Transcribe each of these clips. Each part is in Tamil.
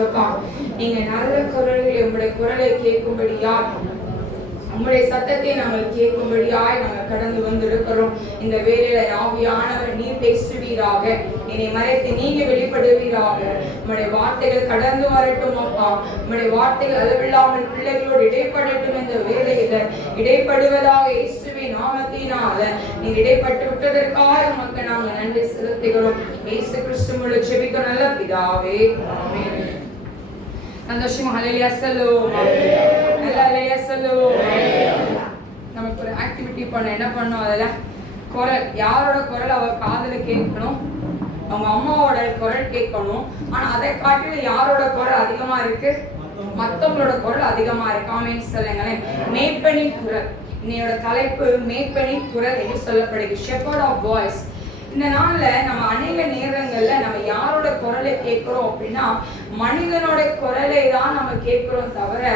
சோப்பா நீங்க நல்ல குரலில் உங்களுடைய குரலை கேட்கும்படியா உங்களுடைய சத்தத்தை நாங்கள் கேட்கும்படியாய் நாங்கள் கடந்து வந்திருக்கிறோம். இந்த வேளையில ஆவியானவர் நீர் பேசுவீராக, என்னை மறைத்து நீங்க வெளிப்படுவீராக. உங்களுடைய வார்த்தைகள் கடந்து வரட்டும் அப்பா. உங்களுடைய வார்த்தைகள் அளவில்லாமல் பிள்ளைகளோடு இடைப்படட்டும். இந்த வேளையில இடைப்படுவதாக இயேசுவின் நாமத்தினால நீர் இடைப்பட்டு விட்டதற்காக உமக்கு நாங்கள் நன்றி செலுத்துகிறோம். இயேசு கிறிஸ்துவோடு ஜெபிக்க நல்ல பிதாவே, ஆமென். சந்தோஷமா ஹல்லேலூயா சொல்லுவோம். ஹல்லேலூயா சொல்லுவோம். நமக்கு ஒரு ஆக்டிவிட்டி பண்ண என்ன பண்ணோம், அதுல குரல், யாரோட குரல் அவ காதுல கேட்கணும், அவங்க அம்மாவோட குரல் கேட்கணும். ஆனா அதை காட்டிலும் யாரோட குரல் அதிகமா இருக்கு, மத்தவங்களோட குரல் அதிகமா இருக்கு. ஆமென் சொல்லுங்களேன். மேய்ப்பனின் குரல். இன்னையோட தலைப்பு மேய்ப்பனின் குரல் என்று சொல்லப்படுகிறது, ஷெப்பர்ட் ஆஃப் வாய்ஸ். இந்த நாள்ல நம்ம அநேக நேரங்கள்ல நம்ம யாரோட குரலை கேட்கிறோம் அப்படின்னா மனிதனோட குரலை தான் நம்ம கேட்கிறோம் தவிர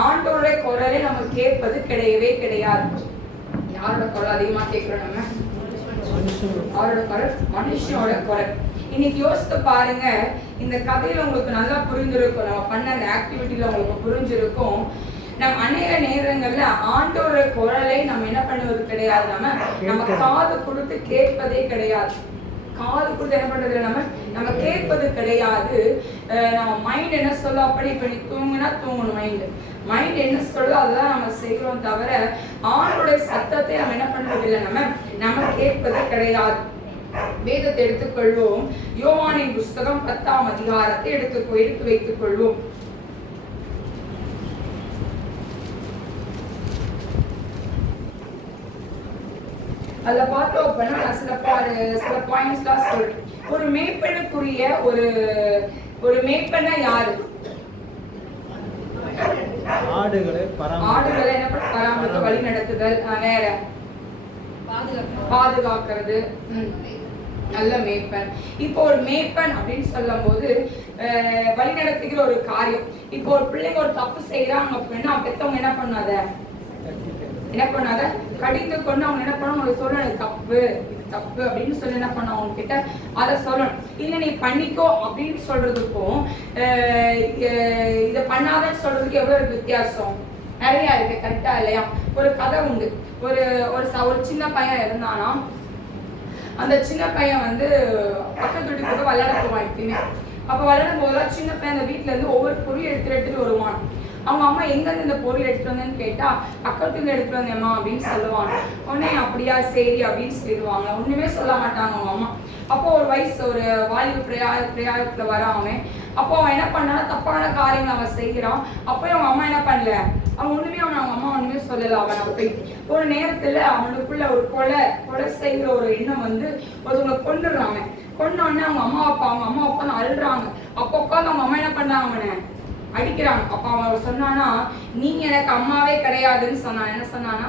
ஆண்டோட குரலை நம்ம கேட்பது கிடையவே கிடையாது. யாரோட குரல் அதிகமா கேட்கிறோம் நம்ம? அவரோட குரல், மனுஷனோட குரல். இன்னைக்கு யோசித்து பாருங்க, இந்த கதையில உங்களுக்கு நல்லா புரிஞ்சிருக்கும், நம்ம பண்ண அந்த ஆக்டிவிட்டியில உங்களுக்கு புரிஞ்சிருக்கும். நம்ம அநேக நேரங்கள்ல ஆண்டோட குரலை நம்ம என்ன பண்ணுவது கிடையாது, நம்ம காது கொடுத்து கேட்பதே கிடையாது. காது கொடுத்து என்ன பண்றது, நம்ம கேட்பது கிடையாது. நம்ம மைண்ட் என்ன சொல்ல, அப்படி இப்ப நீ தூங்குனா தூங்கணும், மைண்ட் என்ன சொல்லுதோ அதுதான் நம்ம செய்கிறோம் தவிர ஆண்டோட சத்தத்தை நம்ம என்ன பண்றது இல்லை, நம்ம கேட்பது கிடையாது. வேதத்தை எடுத்துக்கொள்வோம். யோவானின் புஸ்தகம் 10ஆம் அதிகாரத்தை எடுத்து வைத்துக் கொள்வோம். அதுல பார்த்தோம் அப்படின்னா சில பாயிண்ட்ஸ்லாம் சொல்றேன். ஒரு மேய்ப்பனுக்குரிய ஒரு மேய்ப்பனா யாரு? ஆடுகளை என்ன பராமரிக்க, வழி நடத்துதல், வேற பாதுகாக்கிறது, நல்ல மேய்ப்பன். இப்போ ஒரு மேய்ப்பன் அப்படின்னு சொல்லும் போது வழி நடத்துகிற ஒரு காரியம். இப்போ ஒரு பிள்ளைங்க ஒரு தப்பு செய்யறாங்க அப்படின்னா பெத்தவங்க என்ன பண்ணாத கடிந்து கொண்டு அவங்க என்ன பண்ணணும், அவங்க சொல்லணும் தப்பு தப்பு அப்படின்னு சொல்லி என்ன பண்ண அவங்க கிட்ட அதை சொல்லணும். இல்ல நீ பண்ணிக்கோ அப்படின்னு சொல்றதுக்கும் இதை பண்ணாதன்னு சொல்றதுக்கு எவ்வளவு இருக்கு வித்தியாசம், நிறைய இருக்கு. கரெக்டா இல்லையா? ஒரு கதை உண்டு. ஒரு சின்ன பையன் இருந்தானா, அந்த சின்ன பையன் வந்து பக்கத்து வீட்டுக்கு கூட விளையாட போவான் எப்பயுமே. அப்ப விளையாடும் போதெல்லாம் சின்ன பையன் அந்த வீட்டுல இருந்து ஒவ்வொரு பொருள் எடுத்துட்டு வருவான். அவங்க அம்மா எங்கிருந்து இந்த பொருள் எடுத்துட்டு வந்தேன்னு கேட்டா பக்கத்துல எடுத்துட்டு வந்தேம்மா அப்படின்னு சொல்லுவாங்க. உடனே அப்படியா சரி அப்படின்னு சொல்லிடுவாங்க, ஒண்ணுமே சொல்ல மாட்டாங்க அவங்க அம்மா. அப்போ ஒரு வயசு ஒரு வாலிப பிரயாணத்துல வராம அப்போ அவன் என்ன பண்ணா, தப்பான காரியங்கள் அவன் செய்கிறான். அப்பயும் அவங்க அம்மா என்ன பண்ணல, அவங்க அம்மா ஒண்ணுமே சொல்லல. அவன் அப்படி ஒரு நேரத்துல அவனுக்குள்ள ஒரு கொலை செய்கிற ஒரு எண்ணம் வந்து ஒருத்தவங்களை கொண்டுடுறாங்க. கொண்டோடனே அவங்க அம்மா உட்காந்து அழுறாங்க. அப்போ உட்காந்து அவங்க அம்மா என்ன பண்ணாங்க, அவனை அடிக்கிறாங்க. அப்ப அவன் சொன்னானா, நீங்க எனக்கு அம்மாவே கிடையாதுன்னு சொன்னான். என்ன சொன்னானா,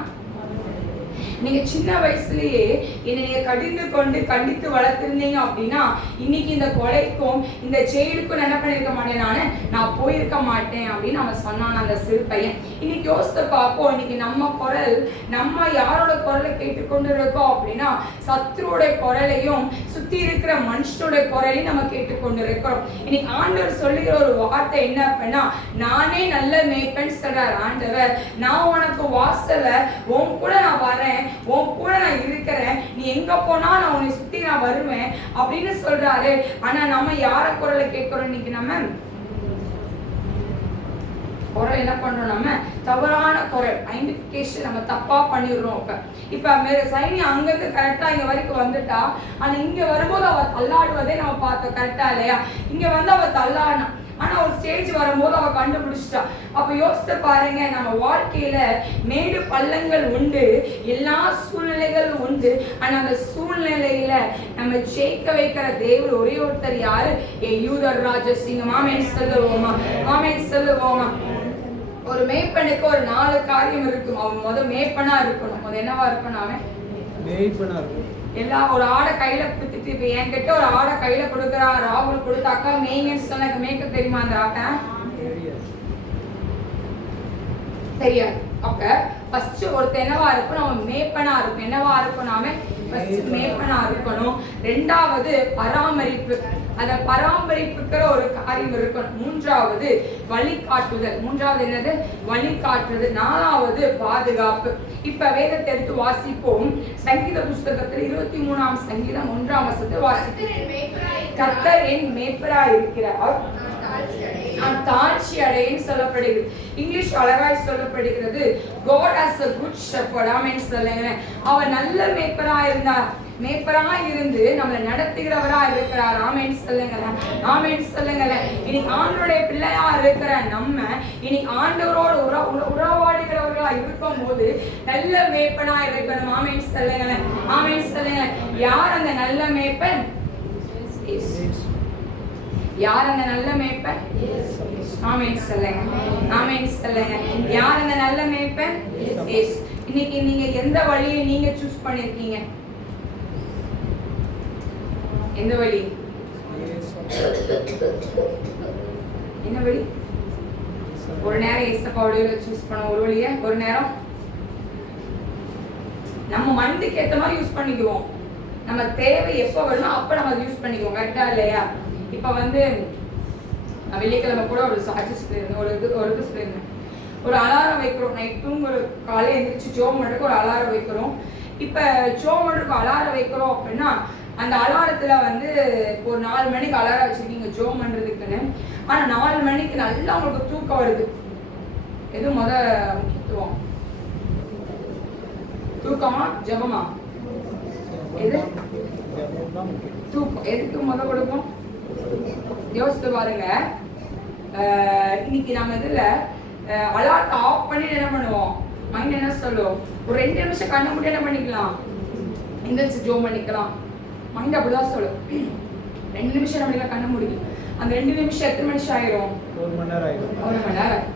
நீங்க சின்ன வயசுலயே என்னை நீங்க கண்டித்து வளர்த்திருந்தீங்க அப்படின்னா இன்னைக்கு இந்த கொலைக்கும் இந்த ஜெயிலுக்கும் என்ன பண்ணிருக்க மாட்டேன், நான் போயிருக்க மாட்டேன் அப்படின்னு அவன் சொன்னான் அந்த சிறு பையன். இன்னைக்கு யோசித்து பார்ப்போம், இன்னைக்கு நம்ம குரல், நம்ம யாரோட குரலை கேட்டுக்கொண்டு இருக்கோம் அப்படின்னா சத்ருவோட குரலையும் சுத்தி இருக்கிற மனுஷனோட குரலையும் நம்ம கேட்டுக்கொண்டு இருக்கிறோம். இன்னைக்கு ஆண்டவர் சொல்லுகிற ஒரு வார்த்தை என்ன அப்படின்னா, நானே நல்ல மேய்ப்பன் சொல்றார் ஆண்டவர். நான் உனக்கு வாசல உன் கூட நான் வரேன், உன் கூட நான் இருக்கிறேன், நீ எங்க போனா நான் உன்னை சுத்தி நான் வருவேன் அப்படின்னு சொல்றாரு. ஆனா நம்ம யார குரலை கேட்கிறோம்? இன்னைக்கு நம்ம குரல் என்ன பண்றோம், நம்ம தவறான குரல் ஐடென்டிஃபிகேஷன் நம்ம தப்பா பண்ணிடுறோம். இப்ப சைனி அங்கிருந்து கரெக்டா இங்க வரைக்கும் வந்துட்டா, ஆனா இங்க வரும்போது அவ தள்ளாடுவதே நம்ம பார்த்தோம். கரெக்டா இல்லையா? இங்க வந்து அவ தள்ளாடினா, ஆனா ஒரு ஸ்டேஜ் வரும்போது அவ கண்டுபிடிச்சிட்டா. அப்ப யோசித்து பாருங்க, நம்ம வாழ்க்கையில மேடு பள்ளங்கள் உண்டு, எல்லா சூழ்நிலைகளும் உண்டு. ஆனா அந்த சூழ்நிலையில நம்ம ஜெயிக்க வைக்கிற தேவன் ஒரே ஒருத்தர் யாரு? யூதர் ராஜசிங்கம். ஆமென் சொல்லுவோமா? ஆமென் சொல்லுவோமா? ஒரு மேய்ப்பனுக்கு ஒரு 4 காரியம் இருக்கும். அவன் முதல் மேய்ப்பனா இருக்கணும். அது என்னவா இருக்கணும்? அவன் மேய்ப்பனா இருக்கணும். எல்லாம் ஒரு ஆடை கையில கொடுத்துட்டு, இப்ப என்கிட்ட ஒரு ஆடை கையில கொடுக்குறா, ராகுல் கொடுத்து அக்கா மேய்ங்கன்னு சொன்னா எனக்கு மேய்க்க தெரியுமா அந்த ஆட்டை? தெரியாது. அப்ப ஃபர்ஸ்ட் ஒருத்தர் என்னவா இருக்கணும், அவன் மேய்ப்பனா இருக்கும். என்னவா இருக்கும், நாம ஃபர்ஸ்ட் மேய்ப்பனா இருக்கணும். ரெண்டாவது பராமரிப்பு, அத பராமரிப்புக்கிற ஒரு காரியம் இருக்கணும். மூன்றாவது வழிகாட்டுதல். மூன்றாவது என்னது, வழிகாட்டுறது. நாலாவது பாதுகாப்பு. இப்ப வேதத்தை எடுத்து வாசிப்போம். சங்கீத புஸ்தகத்தில் 23ஆம் சங்கீதம் 1ஆம் வசனத்தை வாசிப்போம். கர்த்தர் என் மேய்ப்பராய் இருக்கிறார், நான் தாழ்ச்சி அடையேன்னு சொல்லப்படுகிறது. இங்கிலீஷ் அழகாய் சொல்லப்படுகிறது, God as a good shepherd. ஆமென் சொல்லுங்க. அவர் நல்ல மேய்ப்பரா இருந்தார், மேய்ப்பராய் இருந்து நம்மளை நடத்துகிறவரா இருக்கிறார். ஆமென் சொல்லுங்க, ஆமென் சொல்லுங்க. இனி ஆண்டவருடைய பிள்ளையா இருக்கிற நம்ம இனி ஆண்டவரோடு உறவாடுகிறவர்களா இருக்கும் போது நல்ல மேய்ப்பனா இருக்கணும். ஆமென் சொல்லுங்க, ஆமென் சொல்லுங்க. யார் அந்த நல்ல மேய்ப்பன்? யார் அந்த நல்ல மேய்ப்பன்? ஆமென் சொல்லுங்க, ஆமென் சொல்லுங்க. யார் அந்த நல்ல மேய்ப்பன்? இயேசு. இன்னைக்கு நீங்க எந்த வழியை நீங்க சூஸ் பண்ணிருக்கீங்க? எந்த வழி? என்ன வழி? ஒரு நேரம் இயேசுவோட சூஸ் பண்ண ஒரு வழியை, ஒரு நேரம் நம்ம மைண்டுக்கு ஏத்த மாதிரி யூஸ் பண்ணிக்குவோம். நம்ம தேவை எப்ப வருமோ அப்ப நம்ம அதை யூஸ் பண்ணிக்குவோம். கரெக்டா இல்லையா? இப்ப வந்து வெள்ளிக்கிழமை கூட ஒரு சாட்சி சொல்லியிருந்தேன், ஒரு சொல்லியிருந்தேன். ஒரு அலாரம் வைக்கிறோம், நைட் தூங்குற காலையில் எழுந்திரிச்சு ஜோம் பண்ணுறதுக்கு ஒரு அலாரம் வைக்கிறோம். இப்போ ஜோம் பண்ணுறதுக்கு அலாரம் வைக்கிறோம் அப்படின்னா அந்த அலாரத்துல வந்து ஒரு 4 மணிக்கு அலாரம் வச்சிருக்கீங்க ஜோம் பண்றதுக்குன்னு. ஆனா 4 மணிக்கு நல்லா உங்களுக்கு தூக்கம் வருது. எது முக்கியத்துவம்? தூக்கமா ஜெபமா? எது தூக்கம் எதுக்கு கொடுக்கும்? யோசித்து பாருங்க. இன்னைக்கு நம்ம இதுல அலார்ட் ஆஃப் பண்ணி என்ன பண்ணுவோம்? மைண்ட் என்ன சொல்லுவோம்? ஒரு 2 நிமிஷம் கண்ண மூடி என்ன பண்ணிக்கலாம், எந்திரிச்சு ஜோம் பண்ணிக்கலாம். மைண்ட் அப்படிதான் சொல்லும். 2 நிமிஷம் நம்ம கண்ண முடியும். அந்த 2 நிமிஷம் எத்தனை நிமிஷம் ஆயிரும்? 1 மணி நேரம் ஆயிரும். 1 மணி நேரம்.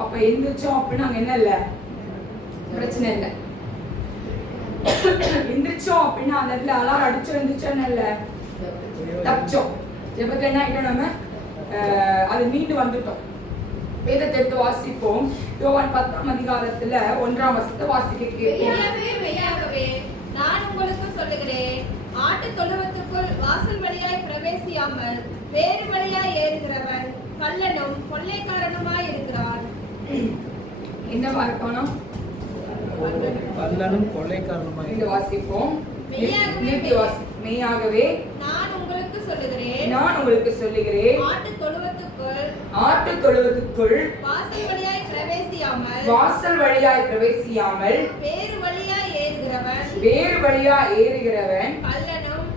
அப்ப எந்திரிச்சோம் அப்படின்னா அங்க என்ன இல்லை, பிரச்சனை இல்லை. எந்திரிச்சோம் அப்படின்னா அந்த இடத்துல அலாரம் அடிச்சோம், எந்திரிச்சோம் இல்லை, தப்பிச்சோம். ஜெபத்துல என்ன ஆயிட்டோம், நம்ம அது மீண்டு வந்துட்டோம். வேதத்தை எடுத்து வாசிப்போம். யோவான் 10ஆம் அதிகாரத்துல 1ஆம் வசனத்தை வாசிக்க கேட்போம். நான் உங்களுக்கு சொல்லுகிறேன், ஆட்டு தொழுவத்துக்குள் வாசல் வழியாய் பிரவேசியாமல் வேறு வழியாய் ஏறுகிறவன் கள்ளனும் கொள்ளைக்காரனுமாய் இருக்கிறான். என்னவா இருக்கணும்? கள்ளனும் கொள்ளைக்காரனுமாய். இது வாசிப்போம். மெய்யாகவே நான் உங்களுக்கு சொல்லுகிறேன், நான் உங்களுக்கு சொல்லுகிறேன், ஆட்டு தொழுவத்துக்குள் வாசல் வழியாய் பிரவேசியாமல் வேறு வழியாய் ஏறுகிறவன் கள்ளனும்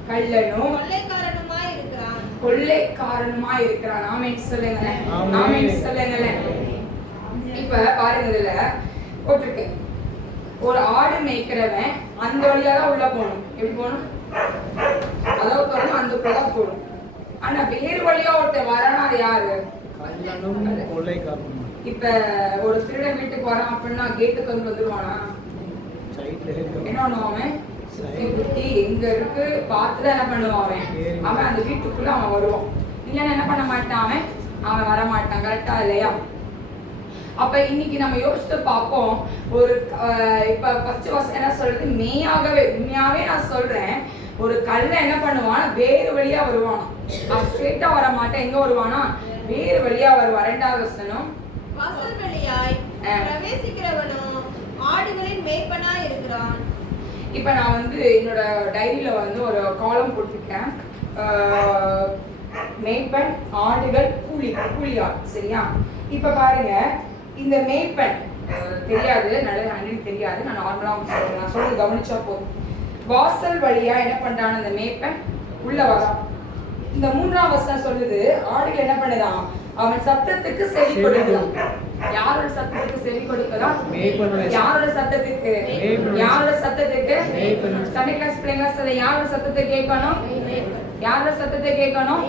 கொள்ளைக்காரனுமாய் இருக்கிறான். ஆமென் சொல்லுங்க, ஆமென் சொல்லுங்க. இப்ப பாருங்க, இதுல போட்டிருக்கு, ஒரு ஆடு மேய்க்கிறவன் அந்த வழியா தான் உள்ள போகணும். எப்படி போகணும்? அதாவது தொடர்ந்து அந்த தான் போகணும். ஆனா வேறு வழியா ஒருத்தர் வரானா அது யாரு? இப்ப ஒரு திருடன் வீட்டுக்கு வரான் அப்படின்னா கேட்டுக்கு வந்து வந்துருவானா? என்ன பண்ணுவான்? புத்தி எங்க இருக்கு பார்த்துதான் என்ன பண்ணுவான்? அவன் அந்த வீட்டுக்குள்ள அவன் வருவான். இல்லைன்னா என்ன பண்ண மாட்டான், அவன் வர மாட்டான். கரெக்டா இல்லையா? அப்ப இன்னைக்கு நம்ம யோசித்து பார்ப்போம். ஒரு இப்ப ஃபர்ஸ்ட் வசனம் என்ன சொல்றது? மெய்யாகவே, உண்மையாவே நான் சொல்றேன், ஒரு கல்லை என்ன பண்ணுவான்? வேறு வழியா வருவானா? அவன் ஸ்ட்ரெயிட்டா வர மாட்டான். எங்க வருவானா? வேறு வழியா வருவான். 2வது வசனம், வாசல் வழியாய் பிரவேசிக்கிறவனும் ஆடுகளின் மேய்ப்பனாய் இருக்கிறான். இப்ப நான் வந்து என்னோட டைரியில வந்து ஒரு காலம் போட்டிருக்கேன். மேய்ப்பன், ஆடுகள், கூலியாள். சரியா? இப்ப பாருங்க, இந்த மேய்ப்பன் தெரியாது, நல்ல அண்ணனுக்கு தெரியாது, நான் நார்மலா சொல்றேன், நான் சொல்றது கவனிச்சா போதும். வாசல் வழியா என்ன பண்றான் அந்த மேய்ப்பன்? உள்ள வரான். இந்த 3ஆம் வசனம் சொல்லுது, ஆடுகள் என்ன பண்ணுதான்? அவன் சத்தத்துக்கு செவி கொடுக்கலாம். யாரோட சத்தத்துக்கு செவி கொடுக்கலாம்? யாரோட சத்தத்துக்கு? யாரோட சத்தத்துக்கு? சண்டே கிளாஸ் பிள்ளைங்க சொல்ல, யாரோட சத்தத்தை கேட்கணும்? யாரோட சத்தத்தை கேட்கணும்?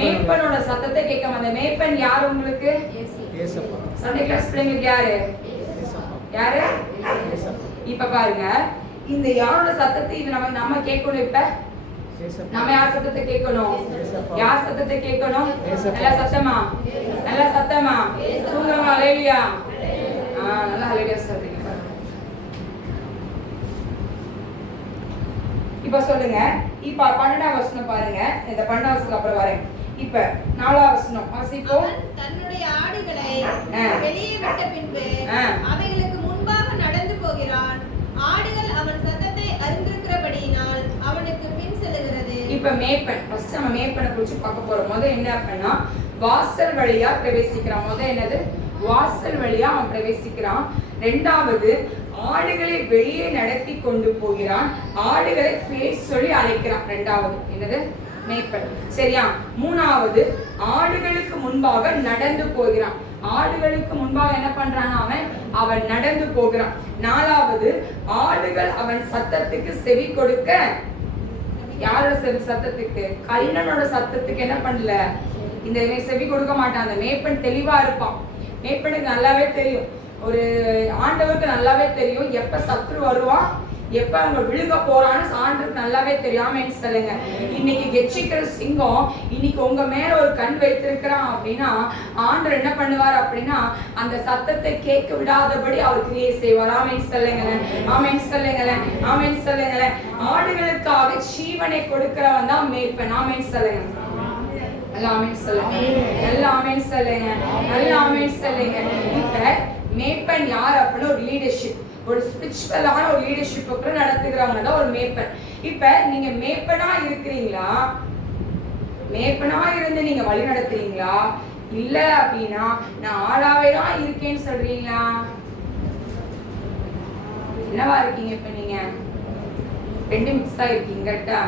மேய்ப்பனோட சத்தத்தை கேட்கணும். அந்த மேய்ப்பன் யார் உங்களுக்கு? சண்டே கிளாஸ் பிள்ளைங்களுக்கு யாரு? யாரு? இப்ப பாருங்க, இந்த யாரோட சத்தத்தை இது நம்ம கேட்கணும். இப்ப நம்ம யார் சத்தத்தை கேட்கணும்? யார் சத்தத்தை கேட்கணும்? நல்ல சத்தமா, நல்ல சத்தமா தூங்குறவங்க ஹல்லேலூயா. நல்லா ஹல்லேலூயா சொல்றீங்க. இப்ப சொல்லுங்க. இப்ப 12ஆம் வசனம் பாருங்க. இந்த 12ஆம் வசனத்துக்கு அப்புறம் வரேன். இப்ப 4ஆம் வசனம் வாசிப்போம். அவன் தன்னுடைய ஆடுகளை வெளியே விட்ட பின்பு அவைகளுக்கு முன்பாக நடந்து போகிறான். ஆடுகள் அவன் சத்தத்தை அறிந்திருக்கிறபடியினால் அவனுக்கு பின் செல்லுகிறது. இப்ப மேய்ப்பன், ஃபர்ஸ்ட் நம்ம மேய்ப்பனை குறிச்சு பார்க்க போறோம். முதல்ல என்ன அப்படின்னா வாசல் வழியா பிரவேசிக்கிறான். முதல்ல என்னது? வாசல் வழியா அவன் பிரவேசிக்கிறான். இரண்டாவது ஆடுகளை வெளியே நடத்தி கொண்டு போகிறான். ஆடுகளை பேர் சொல்லி அழைக்கிறான். இரண்டாவது என்னது? மேய்ப்பன். சரியா? மூணாவது ஆடுகளுக்கு முன்பாக நடந்து போகிறான். ஆடுகளுக்கு முன்பாக என்ன பண்றான்? அவன் நடந்து போகிறான். நாலாவது ஆடுகள் அவன் சத்தத்துக்கு செவி கொடுக்க. யாரோட சத்தத்துக்கு? கல்லனோட சத்தத்துக்கு என்ன பண்ணல? இந்த செவி கொடுக்க மாட்டான். அந்த மேய்ப்பன் தெளிவா இருப்பான். மேய்ப்பனுக்கு நல்லாவே தெரியும், ஒரு ஆண்டவருக்கு நல்லாவே தெரியும் எப்ப சத்துரு வருவான், எப்ப அவங்க விழுக போறான்னு ஆண்டவருக்கு நல்லாவே தெரியும். ஆமென் சொல்லுங்க. இன்னைக்கு கெச்சிக்கிற சிங்கம் இன்னைக்கு உங்க மேல ஒரு கண் வைத்திருக்கிறான் அப்படின்னா ஆண்டவர் என்ன பண்ணுவார் அப்படின்னா அந்த சத்தத்தை கேட்க விடாதபடி அவர் கிரியை செய்வார். ஆமென் சொல்லுங்களேன். ஆமென் சொல்லுங்களேன். ஆமென் சொல்லுங்களேன். ஆடுகளுக்காக ஜீவனை கொடுக்கிறவன் தான் மேய்ப்பன். ஆமென் சொல்லுங்க. ஆமென் சொல்லுங்க. ஆமென் சொல்லுங்க. ஆமென் சொல்லுங்க. இப்ப மேய்ப்பன் யார் அப்படின்னா ஒரு லீடர்ஷிப், ஒரு ஸ்பிரிச்சுவலான ஒரு லீடர்ஷிப் அப்புறம் நடத்துகிறவங்க தான் ஒரு மேய்ப்பன். இப்ப நீங்க மேய்ப்பனா இருக்கிறீங்களா? மேய்ப்பனா இருந்து நீங்க வழி நடத்துறீங்களா? இல்ல அப்படின்னா நான் ஆளாவே தான் இருக்கேன்னு சொல்றீங்களா? என்னவா இருக்கீங்க? இப்ப நீங்க ரெண்டு மிக்ஸ் ஆயிருக்கீங்க. கரெக்டா?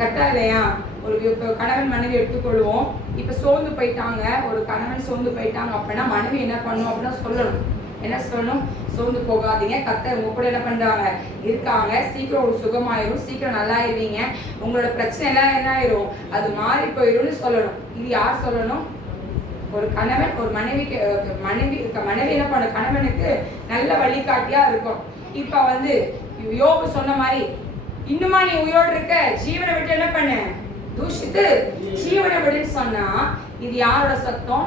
கரெக்டா இல்லையா? ஒரு கணவன் மனைவி எடுத்துக்கொள்வோம். இப்ப சோர்ந்து போயிட்டாங்க, ஒரு கணவன் சோர்ந்து போயிட்டாங்க அப்படின்னா மனைவி என்ன பண்ணும் அப்படின்னா சொல்லணும். என்ன சொல்லணும்? சோர்ந்து போகாதீங்க, கர்த்தர் உங்க கூட என்ன பண்றாங்க? இருக்காங்க. சீக்கிரம் ஒரு சுகமாயிரும், சீக்கிரம் நல்லாயிருவீங்க, உங்களோட பிரச்சனை எல்லாம் என்ன ஆயிரும், அது மாறி போயிரும்னு சொல்லணும். இது யார் சொல்லணும்? ஒரு கணவன் ஒரு மனைவிக்கு மனைவி என்ன பண்ண கணவனுக்கு நல்ல வழிகாட்டியா இருக்கும். இப்ப யோபு சொன்ன மாதிரி இன்னுமா நீ உயிரோடு இருக்க, ஜீவனை விட்டு என்ன பண்ண? தூஷித்து ஜீவனை விடுன்னு சொன்னா இது யாரோட சத்தம்?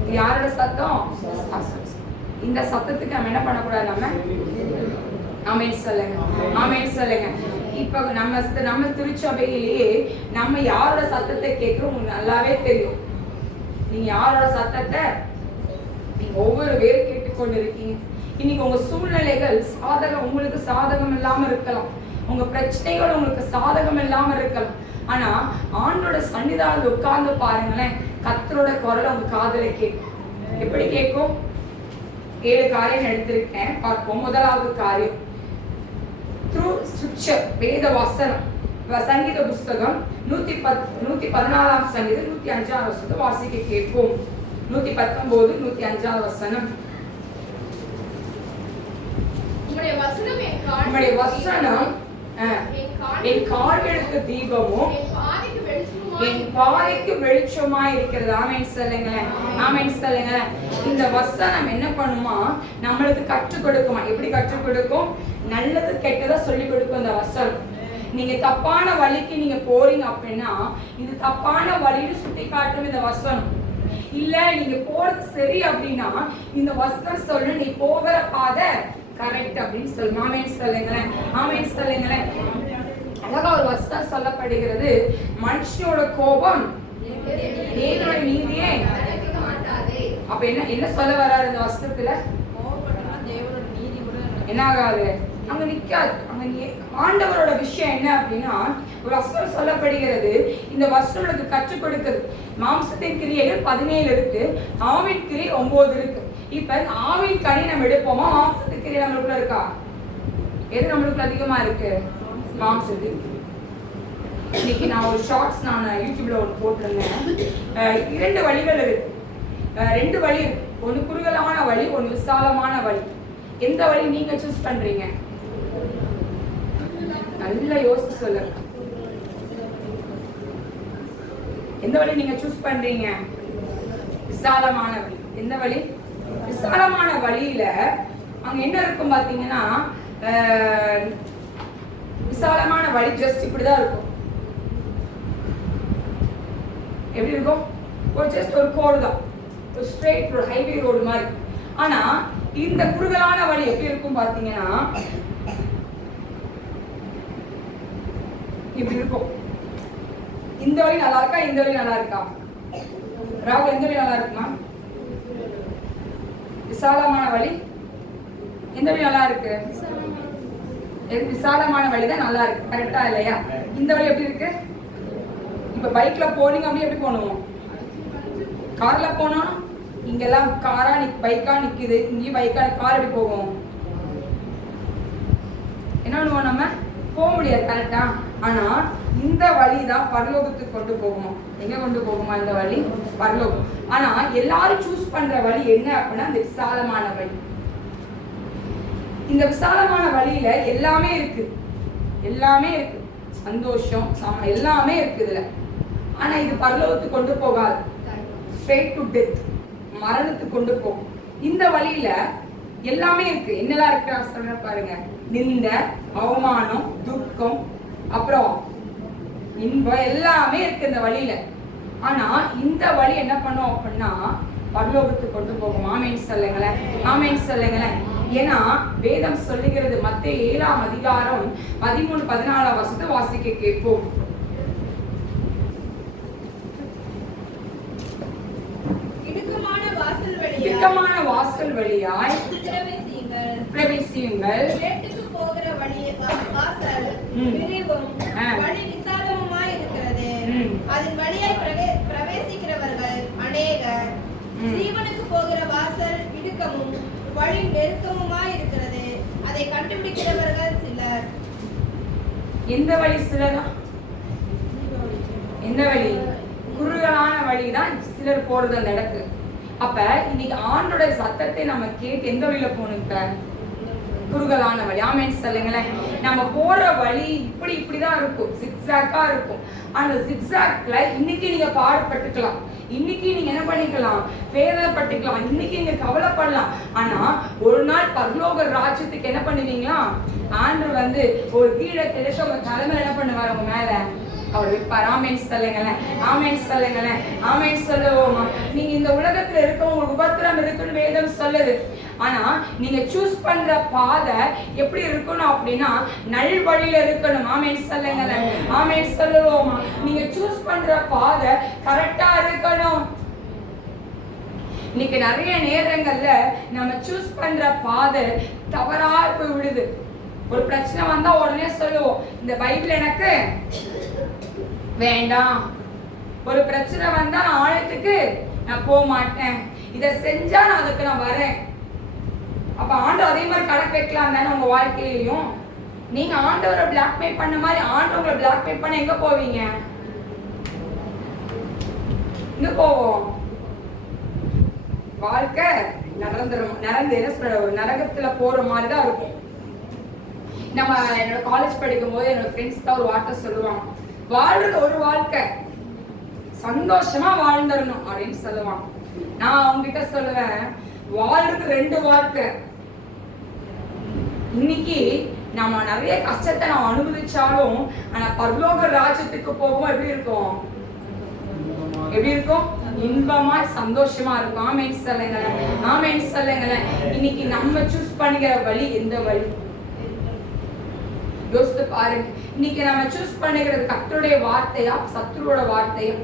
இது யாரோட சத்தம்? இந்த சத்தத்துக்கு நம்ம என்ன பண்ணக்கூடாது? நம்ம ஆமென் சொல்லுங்க. ஆமென் சொல்லுங்க. இப்ப நம்ம திருச்சபையிலேயே நம்ம யாரோட சத்தத்தை கேட்கிறோம் உங்களுக்கு நல்லாவே தெரியும். நீங்க யாரோட சத்தத்தை நீங்க ஒவ்வொரு பேரும் கேட்டுக்கொண்டு இருக்கீங்க. இன்னைக்கு உங்க சூழ்நிலைகள் உங்களுக்கு சாதகம் இல்லாம இருக்கலாம், உங்க பிரச்சனைகள் உங்களுக்கு சாதகம் இல்லாம இருக்கலாம். ஆனா ஆண்டோட சன்னிதானத்துல உட்கார்ந்து பாருங்களேன், கர்த்தரோட குரல் உங்க காதுல கேட்கும். எப்படி கேட்கும்? 7 காரியம் எடுத்திருக்கேன், பார்ப்போம். முதலாவது காரியம் த்ரூ ஸ்கிரிப்சர், வேத வசனம். சங்கீத புஸ்தகம் 114ஆம் சங்கீதம் 105ஆம் வசனத்தை வாசிக்க கேட்போம். 119 105ஆம் வசனம். உம்முடைய வசனம் என் கால்களுக்கு தீபமும் என் பாதைக்கு வெளிச்சமாய் இருக்கிறது. ஆமென் சொல்லுங்களேன். ஆமென் சொல்லுங்களேன். இந்த வசனம் என்ன பண்ணுமா? நம்மளுக்கு கற்றுக் கொடுக்குமா? எப்படி கற்றுக் கொடுக்கும்? நல்லது கெட்டதா சொல்லி கொடுக்கும் இந்த வசனம். நீங்க தப்பான வழிக்கு நீங்க போறீங்க அப்படின்னா இது தப்பான வழின்னு சுட்டி காட்டும் இந்த வசனம். இல்ல நீங்க போறது சரி அப்படின்னா இந்த வசனம் சொல்லு நீ போகிற பாதை கரெக்ட் அப்படின்னு சொல்லு. ஆமென் சொல்லுங்களேன். ஆமென் சொல்லுங்களேன். அழகா ஒரு வசனம் சொல்லப்படுகிறது, மனுஷனோட கோபம் தேவனோட நீதியே. அப்ப என்ன சொல்ல வராரு இந்த வசனத்துல? என்ன ஆகாது, அங்க நிக்காது. அங்க ஆண்டவரோட விஷயம் என்ன அப்படின்னா ஒரு வசனம் சொல்லப்படுகிறது, இந்த வசனங்களுக்கு கற்றுக் கொடுக்குது. மாம்சத்தின் கிரியைகள் 17 இருக்கு, ஆவின் கிரியை 9 இருக்கு. இப்ப ஆவின் கனி நம்ம எடுப்போமா? மாம்சத்தின் கிரியை நம்மளுக்குள்ள இருக்கா? எது நம்மளுக்குள்ள அதிகமா இருக்கு? மாம்சத்தின். இன்னைக்கு நான் ஒரு ஷார்ட்ஸ் யூடியூப்ல ஒன்று போட்டிருந்தேன். 2 வழிகள் இருக்கு, 2 வழி இருக்கு. ஒன்று குறுகலான வழி, ஒன்று விசாலமான வழி. எந்த வழி நீங்க சூஸ் பண்றீங்க? நல்லா யோசிச்சு சொல்லுங்க. எந்த வழி நீங்க சூஸ் பண்றீங்க? விசாலமான வழி. எந்த வழி? விசாலமான வழியில அங்க என்ன இருக்கும் பாத்தீங்கன்னா, விசாலமான வழி ஜஸ்ட் இப்படிதான் இருக்கும். எப்படி இருக்கும்? ஒரு ஜஸ்ட் ஒரு கோடு தான், ஒரு ஸ்ட்ரெயிட் ரோடு, ஹைவே ரோடு மாதிரி. ஆனா இந்த குறுகலான வழி எப்படி இருக்கும் பாத்தீங்கன்னா, இப்படி இருக்கும். இந்த வழி நல்லா இருக்கா, இந்த வழி நல்லா இருக்கா? ராகுல், எந்த வழி நல்லா இருக்குமா? விசாலமான வழி எந்த வழி நல்லா இருக்கு? விசாலமான வழி தான் நல்லா இருக்கு. கரெக்டா இல்லையா? இந்த வழி எப்படி இருக்கு? இப்ப பைக்ல போனீங்க அப்படி எப்படி போகணும்? கார்ல போனா இங்கெல்லாம் காரா பைக்கா நிக்குது, இங்கேயும் பைக்கா, கார் எப்படி போகும்? என்ன பண்ணுவோம், நம்ம போக முடியாது. கரெக்டா? ஆனா இந்த வழி தான் பரலோகத்துக்கு கொண்டு போகுமா? எங்க கொண்டு போகுமா இந்த வழி? பரலோகம். ஆனா எல்லாரும் சூஸ் பண்ற வழி என்ன அப்படின்னா இந்த விசாலமான வழி. இந்த விசாலமான வழியில எல்லாமே இருக்கு, எல்லாமே இருக்கு, சந்தோஷம், எல்லாமே இருக்கு இதுல. ஆனா இது பரலோகத்துக்கு கொண்டு போகாது, ஸ்ட்ரெயிட் டு டெத், மரணத்துக்கு கொண்டு போகும். இந்த வழியில எல்லாமே இருக்கு. என்னெல்லாம் இருக்கு சொல்ற பாருங்க. நிந்த, அவமானம், துக்கம், அப்புறம் இன்பம், எல்லாமே இருக்கு இந்த வழியில. ஆனா இந்த வழி என்ன பண்ணும் அப்படின்னா பரலோகத்துக்கு கொண்டு போகும். ஆமென் சொல்லுங்களேன், ஆமென் சொல்லுங்களேன். ஏன்னா வேதம் சொல்லுகிறது, மத்தேயு 7ஆம் அதிகாரம் 13-14 வசனத்தை வாசிக்க கேட்போம். இடுக்கமான வாசல் வழியாய் பிரவேசியுங்கள். கேட்டுக்கு போகிற வழி வாசல் விரிவும் வழி விசாலமுமாய் இருக்கிறது. அதன் வழியாய் பிரவேசிக்கிறவர்கள் அநேகர். ஜீவனுக்கு போகிற வாசல் இடுக்கமும் வழி நெருக்கமுமாய் இருக்கிறது. அதை கண்டுபிடிக்கிறவர்கள் சிலர். எந்த வழி சிலரா? எந்த வழி? குறுகலான வழிதான் சிலர் போறது அந்த இடத்துக்கு. அப்ப இன்னைக்கு ஆண்டோட சத்தத்தை நம்ம கேட்டு எந்த வழியில போகணும்? இப்ப குறுகலான வழி. ஆமென் சொல்லுங்களேன். நம்ம போற வழி இப்படிதான் இருக்கும், சிக்ஸாக்கா இருக்கும். அந்த சிக்ஸாக்ல இன்னைக்கு நீங்க பாடுபட்டுக்கலாம், இன்னைக்கு நீங்க என்ன பண்ணிக்கலாம், வேதனைப்பட்டுக்கலாம், இன்னைக்கு நீங்க கவலைப்படலாம். ஆனா ஒரு நாள் பரலோக ராஜ்யத்துக்கு என்ன பண்ணுவீங்களா? ஆண்டவர் ஒரு கீழே கிடைச்ச உங்க தலைமையில என்ன பண்ணுவார்? உங்க மேல அவர் வைப்பார். ஆமென் சொல்லுங்களேன், ஆமென் சொல்லுங்களேன், ஆமென் சொல்லுவோமா? நீங்க இந்த உலகத்துல இருக்க உங்களுக்கு உபத்திரம் இருக்குன்னு வேதம் சொல்லுது. ஆனா நீங்க சூஸ் பண்ற பாதை எப்படி இருக்கணும் அப்படின்னா நல் வழியில இருக்கணும். ஆமென் சொல்லுங்களேன், ஆமென் சொல்லுவோமா? நீங்க சூஸ் பண்ற பாதை கரெக்டா இருக்கணும். இன்னைக்கு நிறைய நேரங்கள்ல நம்ம சூஸ் பண்ற பாதை தவறா போய் விடுது. ஒரு பிரச்சனை வந்தா உடனே சொல்லுவோம், இந்த பைபிள் எனக்கு வேண்டாம். ஒரு பிரச்சனை வந்தா நான் ஆலயத்துக்கு நான் போக மாட்டேன், இதை செஞ்சா நான் அதுக்கு நான் வரேன். அப்ப ஆண்டவர் அதே மாதிரி கணக்கு வைக்கலாம் தானே உங்க வாழ்க்கையிலையும்? நீங்க ஆண்டவரை பிளாக்மெயில் பண்ண மாதிரி ஆண்டவரை பிளாக்மெயில் பண்ண எங்க போவீங்க? இங்க போவோம். வாழ்க்கை நடந்து என்ன சொல்ற, ஒரு நரகத்துல போற மாதிரி தான் இருக்கும். நம்ம என்னோட காலேஜ் படிக்கும் போது என்னோட ஃப்ரெண்ட்ஸ் தான் ஒரு வார்த்தை சொல்லுவாங்க, வாழ்றது ஒரு வாழ்க்கை, சந்தோஷமா வாழ்ந்துடணும் அப்படின்னு சொல்லுவாங்க. நான் அவங்க கிட்ட சொல்லுவேன், வாழ்றது 2 வாழ்க்கை. இன்னைக்கு நம்ம நிறைய கஷ்டத்தை நம்ம அனுபவிச்சாலும் ஆனா பரலோக ராஜ்யத்துக்கு போகும் எப்படி இருக்கும்? எப்படி இருக்கும்? இன்பமா சந்தோஷமா இருக்கும். ஆமென் சொல்லுங்களேன், ஆமென் சொல்லுங்களேன். இன்னைக்கு நம்ம சூஸ் பண்ணிக்கிற வழி எந்த வழி? யோசித்து பாருங்க. இன்னைக்கு நம்ம சூஸ் பண்ணிக்கிறது கர்த்தருடைய வார்த்தையா, சத்துருவோட வார்த்தையா?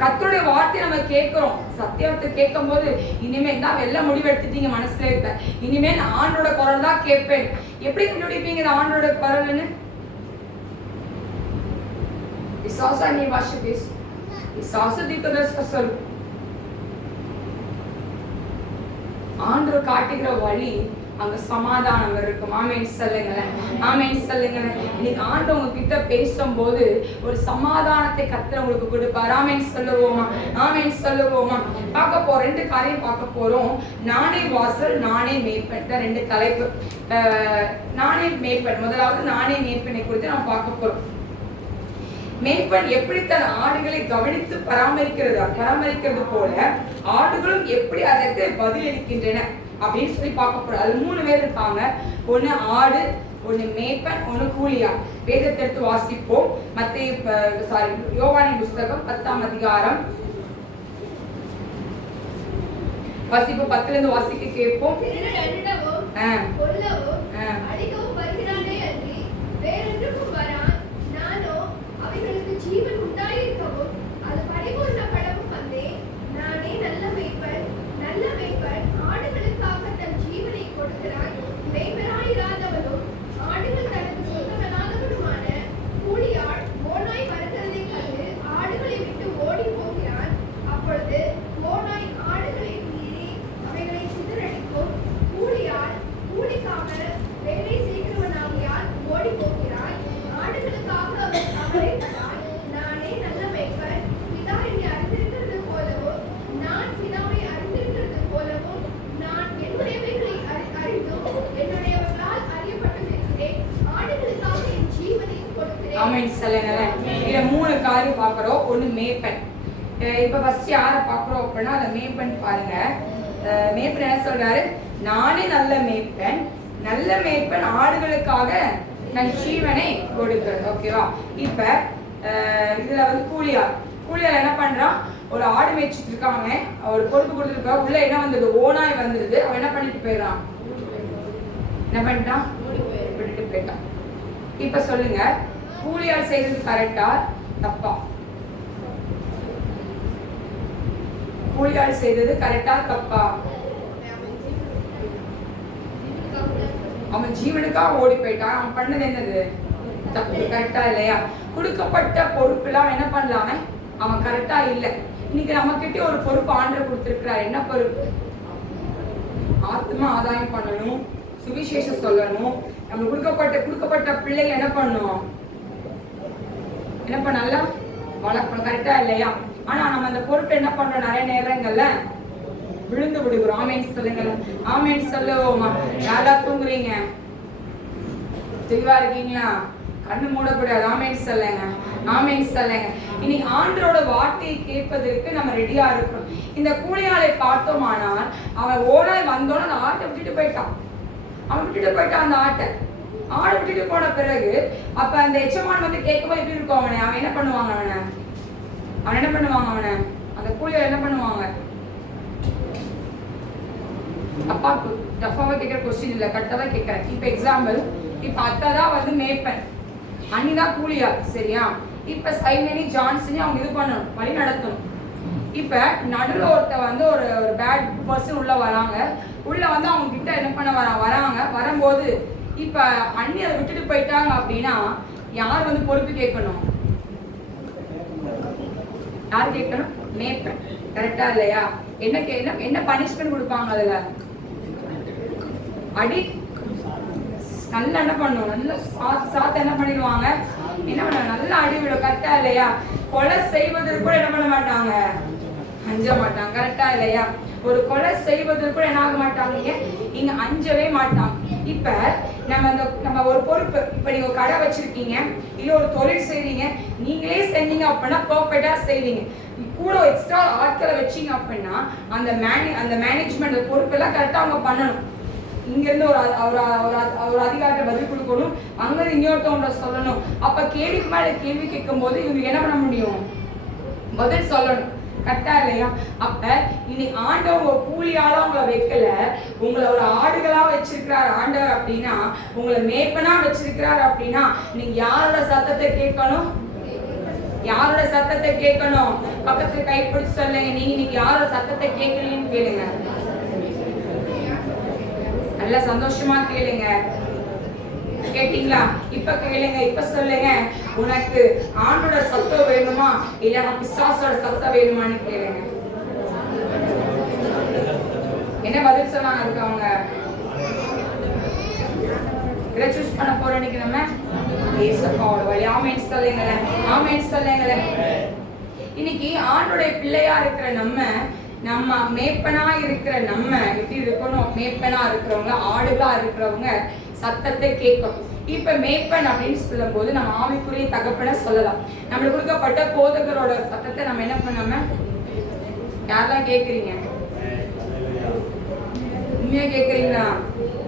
கர்த்தருடைய வார்த்தையை நம்ம கேட்கிறோம். சத்தியத்தை கேட்கும் போது இனிமே தான் வெள்ள முடிவு எடுத்துட்டீங்க மனசுல இருக்க, இனிமே நான் ஆண்டோட குரல் தான் கேட்பேன். எப்படி கண்டுபிடிப்பீங்க இது ஆண்டோட குரல்னு? விசுவாசா நீ பாஷை பேசு, விசுவாச தீர்க்கதரிசி சொல்லு. ஆண்டவர் காட்டுகிற வழி அங்க சமாதானம் இருக்கும். ஆமென் சொல்லுங்களேன், ஆமென் சொல்லுங்களேன். இன்னைக்கு ஆண்டவங்க கிட்ட பேசும்போது ஒரு சமாதானத்தை கர்த்தர் உங்களுக்கு கொடுப்பார். ஆமென் சொல்லுவோமா, ஆமென் சொல்லுவோமா? பார்க்க போறோம், 2 காரியம் பார்க்க போறோம். நானே வாசல், நானே மேய்ப்பன். 2 தலைப்பு. நானே மேய்ப்பன். முதலாவது நானே மேய்ப்பனை குறித்து நாம் பார்க்க போறோம். மேய்ப்பன் எப்படி தன் ஆடுகளை கவனித்து பராமரிக்கிறது போல ஆடுகளும் எப்படி அதற்கு பதிலளிக்கின்றன அப்படின்னு சொல்லி பார்க்க போறோம். அது 3 பேர் இருப்பாங்க. ஒன்னு ஆடு, ஒன்னு மேய்ப்பன், ஒன்னு கூலியா. வேதத்தை எடுத்து வாசிப்போம். யோவானின் புஸ்தகம் 10ஆம் அதிகாரம் வாசிப்பு 10ல இருந்து வாசிக்க கேட்போம். கொல்லவோ அடிக்கவும் வருகிறானே அன்றி வேறொன்றுக்கும் வரான். ஆமென் சொல்லுங்க. இதுல 3 காரியம் பார்க்கிறோம். ஒண்ணு மேய்ப்பன். இப்ப ஃபர்ஸ்ட் யாரை பார்க்கிறோம் அப்படின்னா அந்த மேய்ப்பன் பாருங்க. மேய்ப்பன் என்ன சொல்றாரு? நானே நல்ல மேய்ப்பன், நல்ல மேய்ப்பன் ஆடுகளுக்காக தன் ஜீவனை கொடுக்கிறது. ஓகேவா? இப்ப இதுல வந்து கூலியார் என்ன பண்றான்? ஒரு ஆடு மேய்ச்சிட்டு இருக்காங்க, ஒரு பொறுப்பு கொடுத்துருக்கா, உள்ள என்ன வந்துடுது? ஓனாய் வந்துடுது. அவன் என்ன பண்ணிட்டு போயிடறான்? என்ன பண்ணிட்டான்? விட்டுட்டு போயிட்டான். இப்ப சொல்லுங்க, கூலியார் செய்தது கரெக்டா தப்பா? கூலியார் செய்தது கரெக்டா தப்பா? அவன் ஜீவனுக்காக ஓடி போயிட்டான். அவன் பண்ணது என்னது? தப்பு. கரெக்டா இல்லையா? கொடுக்கப்பட்ட பொறுப்புலாம் என்ன பண்ணலாம அவன் கரெக்டா இல்ல. இன்னைக்கு நம்ம கிட்ட ஒரு பொறுப்பு ஆண்டவர் கொடுத்திருக்கிறார். என்ன பொறுப்பு? ஆத்மா ஆதாயம் பண்ணணும், சுவிசேஷம் சொல்லணும். நம்ம கொடுக்கப்பட்ட பிள்ளைங்க என்ன பண்ணணும்? என்ன பண்ணலாம்? வளர்க்கணும். கரெக்டா இல்லையா? ஆனா நம்ம அந்த பொறுப்பு என்ன பண்றோம்? நிறைய நேரங்கள்ல விழுந்து விடுகிறோம். ஆமென் சொல்லுங்க. ஆமென் சொல்லுவோமா? யாரா தூங்குறீங்க? தெளிவா இருக்கீங்களா? கண்ணு மூடக்கூடாது. ஆமென் சொல்லுங்க. ஆமென் சொல்லுங்க. இனி ஆண்டவரோட வார்த்தையை கேட்பதற்கு நம்ம ரெடியா இருக்கணும். இந்த கூலியாளை பார்த்தோமானால் அவன் ஓனாய் வந்தோன்னு அந்த ஆட்டை விட்டுட்டு போயிட்டான். அந்த ஆடை விட்டுட்டு போன பிறகு அப்ப அந்த எச்சமான் வந்து கேட்கும்போது எப்படி இருக்கும்? அவன் என்ன பண்ணுவாங்க? அவனை அந்த கூலியாளை என்ன பண்ணுவாங்க? அப்பாக்கு டஃபாவா கேட்கிற கொஸ்டின் இல்ல, கரெக்டாவா கேட்கிறேன். இப்ப எக்ஸாம்பிள், இப்ப அத்தாதான் வந்து மேய்ப்பன், அண்ணிதான் கூலியார், சரியா? இப்ப சைமனி ஜான்சன் அவங்க இது பண்ணணும், வழி நடத்தணும். இப்ப நடுவில் ஒருத்த வந்து ஒரு பேட் பர்சன் உள்ள வராங்க. உள்ள வந்து அவங்க கிட்ட என்ன பண்ண வராங்க. வரும்போது இப்ப அண்ணி அதை விட்டுட்டு போயிட்டாங்க அப்படின்னா யார் வந்து பொறுப்பு கேட்கணும்? யார் கேட்கணும்? மேய்ப்பன். கரெக்டா இல்லையா? என்ன பனிஷ்மெண்ட் கொடுப்பாங்க? அதுல அடி நல்லா என்ன பண்ணும்? நல்ல சாத்த என்ன பண்ணிடுவாங்க? என்ன பண்ண? நல்லா அடி விடும். கரெக்டா இல்லையா? கொலை செய்வதற்கு கூட என்ன பண்ண மாட்டாங்க? அஞ்ச மாட்டாங்க. கரெக்டா இல்லையா? ஒரு கொலை செய்வதற்கு கூட என்ன ஆக மாட்டாங்க? இங்க அஞ்சவே மாட்டாங்க. இப்ப நம்ம ஒரு பொறுப்பு, இப்ப நீங்க ஒரு கடை வச்சிருக்கீங்க, இல்ல ஒரு தொழில் செய்றீங்க, நீங்களே செஞ்சீங்க அப்படின்னா பெர்ஃபெக்ட்டா செய்வீங்க. கூட எக்ஸ்ட்ரா ஆட்களை வச்சீங்க அப்படின்னா அந்த மேனேஜ்மெண்ட் பொறுப்பு எல்லாம் கரெக்டா அவங்க பண்ணணும். இங்க இருந்து ஒரு அதிகாரிட்ட பதில் கொடுக்கணும், அங்க இன்னொருத்தவங்க சொல்லணும். அப்ப கேள்விக்கு மேல கேள்வி கேட்கும் போது இவங்க என்ன பண்ண முடியும்? பதில் சொல்லணும். கரெக்டா இல்லையா? அப்ப இனி ஆண்டவங்க கூலியால உங்களை வைக்கல, உங்களை ஒரு ஆடுகளா வச்சிருக்கிறார் ஆண்டவர் அப்படின்னா, உங்களை மேய்ப்பனா வச்சிருக்கிறார் அப்படின்னா நீங்க யாரோட சத்தத்தை கேட்கணும்? யாரோட சத்தத்தை கேட்கணும்? பக்கத்துல கைப்பிடிச்சு சொல்லுங்க, நீங்க இன்னைக்கு யாரோட சத்தத்தை கேட்கறீங்கன்னு கேளுங்க. நல்ல சந்தோஷமா கேளுங்க. கேட்டீங்களா? இப்ப கேளுங்க. இப்ப சொல்லுங்க, உனக்கு ஆண்டோட சத்தம் வேணுமா இல்ல பிசாசோட சத்தம் வேணுமான்னு கேளுங்க. என்ன பதில் சொன்னாங்க அதுக்கு? அவங்க இதை சூஸ் பண்ண போறோம் இன்னைக்கு நம்ம ஏசப்பாவோட வழி. ஆமென் சொல்லுங்க. ஆமென் சொல்லுங்க. இன்னைக்கு ஆண்டோடைய பிள்ளையா இருக்கிற நம்ம மேய்ப்பனா இருக்கிற நம்ம எப்படி இருக்கணும்? மேய்ப்பனா இருக்கிறவங்க, ஆடுகளா இருக்கிறவங்க சத்தத்தை கேட்கணும். இப்ப மேய்ப்பன் அப்படின்னு சொல்லும் போது நம்ம ஆவிக்குரிய தகப்பன சொல்லலாம். நம்மளுக்கு கொடுக்கப்பட்ட போதகரோட சத்தத்தை நம்ம என்ன பண்ணாம யாரெல்லாம் கேட்கறீங்க? உண்மையா கேட்கறீங்களா?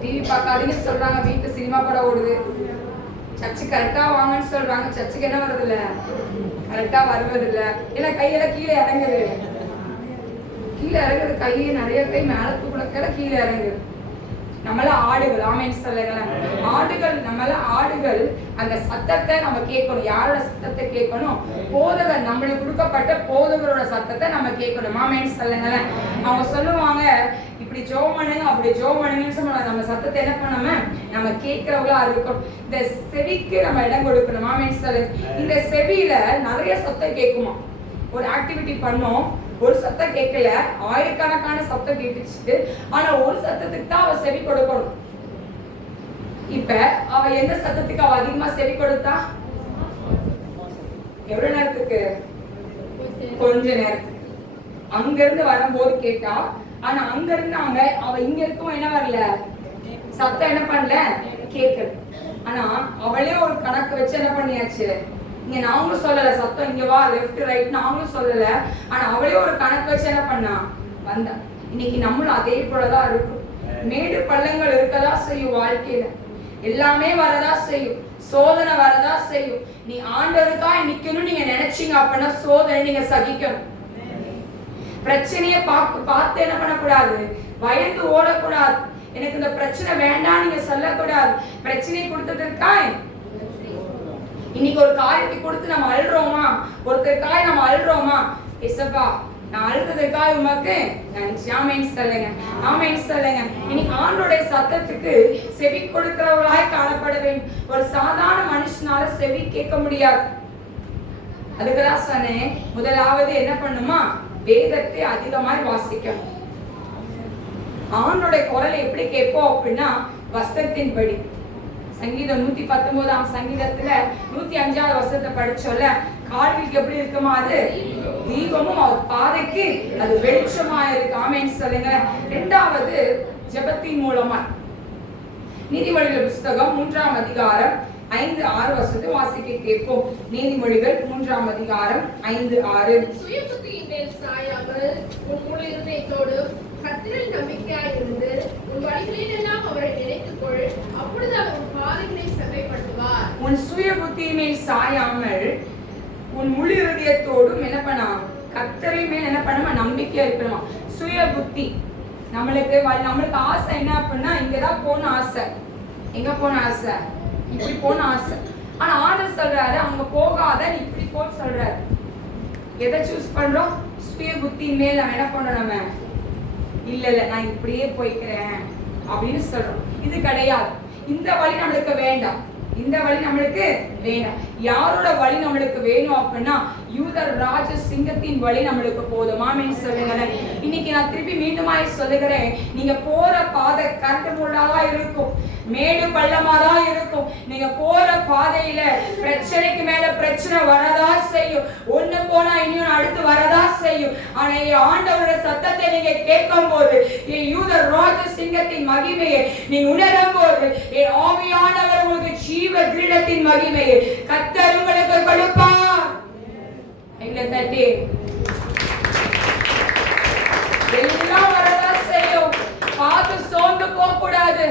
டிவி பார்க்காதீங்க சொல்றாங்க, வீட்டு சினிமா படம் ஓடுது. சர்ச்சு கரெக்டா வாங்கன்னு சொல்றாங்க, சர்ச்சுக்கு என்ன வருது இல்ல? கரெக்டா வருவது இல்ல. ஏன்னா கையெல்லாம் கீழே இறங்குது. கையை நிறைய கை மேல தூக்குனக்கல கீழே இறங்குது. நம்மள ஆடுகள். ஆமென் சொல்லுங்க. ஆடுகள் அந்த சத்தத்தை நம்ம கேட்கணும். யாரோட சத்தத்தை கேட்கணும்? போதகர், நம்மளுக்கு கொடுக்கப்பட்ட போதகரோட சத்தத்தை நம்ம கேட்கணும். ஆமென் சொல்லுங்க. அவங்க சொல்லுவாங்க இப்படி ஜெபம் பண்ணுங்க, அப்படி ஜெபம் பண்ணுங்கன்னு சொல்லுவாங்க. நம்ம சத்தத்தை என்ன பண்ணாம நம்ம கேட்கிறவங்களா இருக்கணும். இந்த செவிக்கு நம்ம இடம் கொடுக்கணும். ஆமென் சொல்லுங்க. இந்த செவியில நிறைய சத்தம் கேட்குமா? ஒரு ஆக்டிவிட்டி பண்ணோம், ஒரு சத்தம் கேட்கல, ஆயிரக்கணக்கான சத்தம் கேட்டுச்சு. ஆனா ஒரு சத்தத்துக்கு தான் அவ செவி கொடுக்கணும். இப்ப அவ எந்த சத்தத்துக்கு அவ அதிகமா செவி கொடுத்தா? எவ்வளவு நேரத்துக்கு? கொஞ்ச நேரத்துக்கு. அங்க இருந்து வரும்போது கேட்டா, ஆனா அங்க இருந்து அவ இங்க இருக்கும் என்ன வரல, சத்தம் என்ன பண்ணல, கேட்கல. ஆனா அவளே ஒரு கணக்கு வச்சு என்ன பண்ணியாச்சு, இங்க நாங்களும் சொல்லல, சத்தம் இங்க வா லெஃப்ட் ரைட் நாங்களும் சொல்லல. ஆனா அவளே ஒரு கணக்கு வச்சு என்ன பண்ணா வந்தா. இன்னைக்கு நம்மளும் அதே போலதான் இருக்கும். மேடு பள்ளங்கள் இருக்கதா செய்யும், வாழ்க்கையில எல்லாமே வரதா செய்யும், சோதனை வரதா செய்யும். நீ ஆண்டவருக்காய் நிக்கணும் நீங்க நினைச்சீங்க அப்படின்னா சோதனை நீங்க சகிக்கணும். பிரச்சனைய பார்த்து என்ன பண்ணக்கூடாது, பயந்து ஓடக்கூடாது. எனக்கு இந்த பிரச்சனை வேண்டாம் நீங்க சொல்லக்கூடாது. பிரச்சனை கொடுத்ததற்காய் இன்னைக்கு ஒரு காரியத்தை கொடுத்து நம்ம அழுறோமா, ஒருத்தருக்காய் நம்ம அழுறோமா, ஏசப்பா நான் அழுததற்காக உமக்கு நன்றி, ஆமென் சொல்லுங்க, ஆமென் சொல்லுங்க. இன்னைக்கு ஆண்டோடைய சத்தத்துக்கு செவி கொடுக்கிறவர்களாய் காணப்பட வேண்டும். ஒரு சாதாரண மனுஷனால செவி கேட்க முடியாது. அதுக்குதான் சொன்னேன், முதலாவது என்ன பண்ணுமா, வேதத்தை அதிகமாய் வாசிக்கணும். ஆண்டோடைய குரலை எப்படி கேட்போம் அப்படின்னா வசனத்தின்படி. சங்கீதம் 119ஆம் சங்கீதத்துல 105ஆவது வசனத்தை படிச்சோல்ல, கால்களுக்கு எப்படி இருக்குமா அது தீபமும் அவர் பாதைக்கு அது வெளிச்சமா இருக்கு, ஆமென் சொல்லுங்க. இரண்டாவது ஜெபத்தின் மூலமா. நீதிமொழிகள் புத்தகம் 3ஆம் அதிகாரம் 5-6 வசனத்தை வாசிக்க கேட்போம். நீதிமொழிகள் 3ஆம் அதிகாரம் 5-6. சுய புத்தியின் மேல் சாயாமல் உன் முழு இருதயத்தோடு கர்த்தரில் நம்பிக்கையாய் இருந்து உன் வழிகளில் எல்லாம் அவரை நினைத்துக் கொள், அப்பொழுது அவர் உன் பாதைகளை செவ்வைப்படுத்துவார். உன் சுய புத்தியின் மேல் சாயாமல் உன் முழு இருதயத்தோடும் என்ன பண்ணா, கர்த்தரின் மேல் என்ன பண்ணமா நம்பிக்கையா இருக்கணும். சுய புத்தி நம்மளுக்கு ஆசை என்ன அப்படின்னா இங்கதான் போன ஆசை, எங்க போன ஆசை, இப்படி போன ஆசை. ஆனா ஆண்டவர் சொல்றாரு அங்க போகாத, நீ இப்படி போ சொல்றாரு. எதை சூஸ் பண்றோம், சுய புத்தி மேல் நம்ம என்ன பண்றோம், நம்ம இல்ல நான் இப்படியே போய்க்கிறேன் அப்படின்னு சொல்றோம். இது கிடையாது. இந்த வழி நம்மளுக்கு வேண்டாம், இந்த வழி நம்மளுக்கு வேண்டாம். யாரோட வழி நம்மளுக்கு வேணும் அப்படின்னா யூதர் ராஜ சிங்கத்தின் வழி நம்மளுக்கு போதும், ஆமென் சொல்லுங்க. இன்னைக்கு நான் திருப்பி மீண்டுமாய் சொல்லுகிறேன், நீங்க போற பாதை கரண்டு முள்ளாதா இருக்கும், மேடு பள்ளமாதான் இருக்கும். நீங்க போற பாதையில பிரச்சனைக்கு மேல பிரச்சனை வரதா செய்யும், ஒண்ணு போனா இன்னும் அடுத்து வரதா செய்யும். ஆனா ஆண்டவரோட சத்தத்தை நீங்க கேட்கும் போது, யூதர் ராஜ சிங்கத்தின் மகிமையை நீங்க உணரும் போது, ஆவியானவர் உங்களுக்கு ஜீவ கிரீடத்தின் மகிமையை கர்த்தர் உங்களுக்கு கொடுப்பார். எல்லாம் வரதா செய்யும். பார்த்து சோர்ந்து போக கூடாது,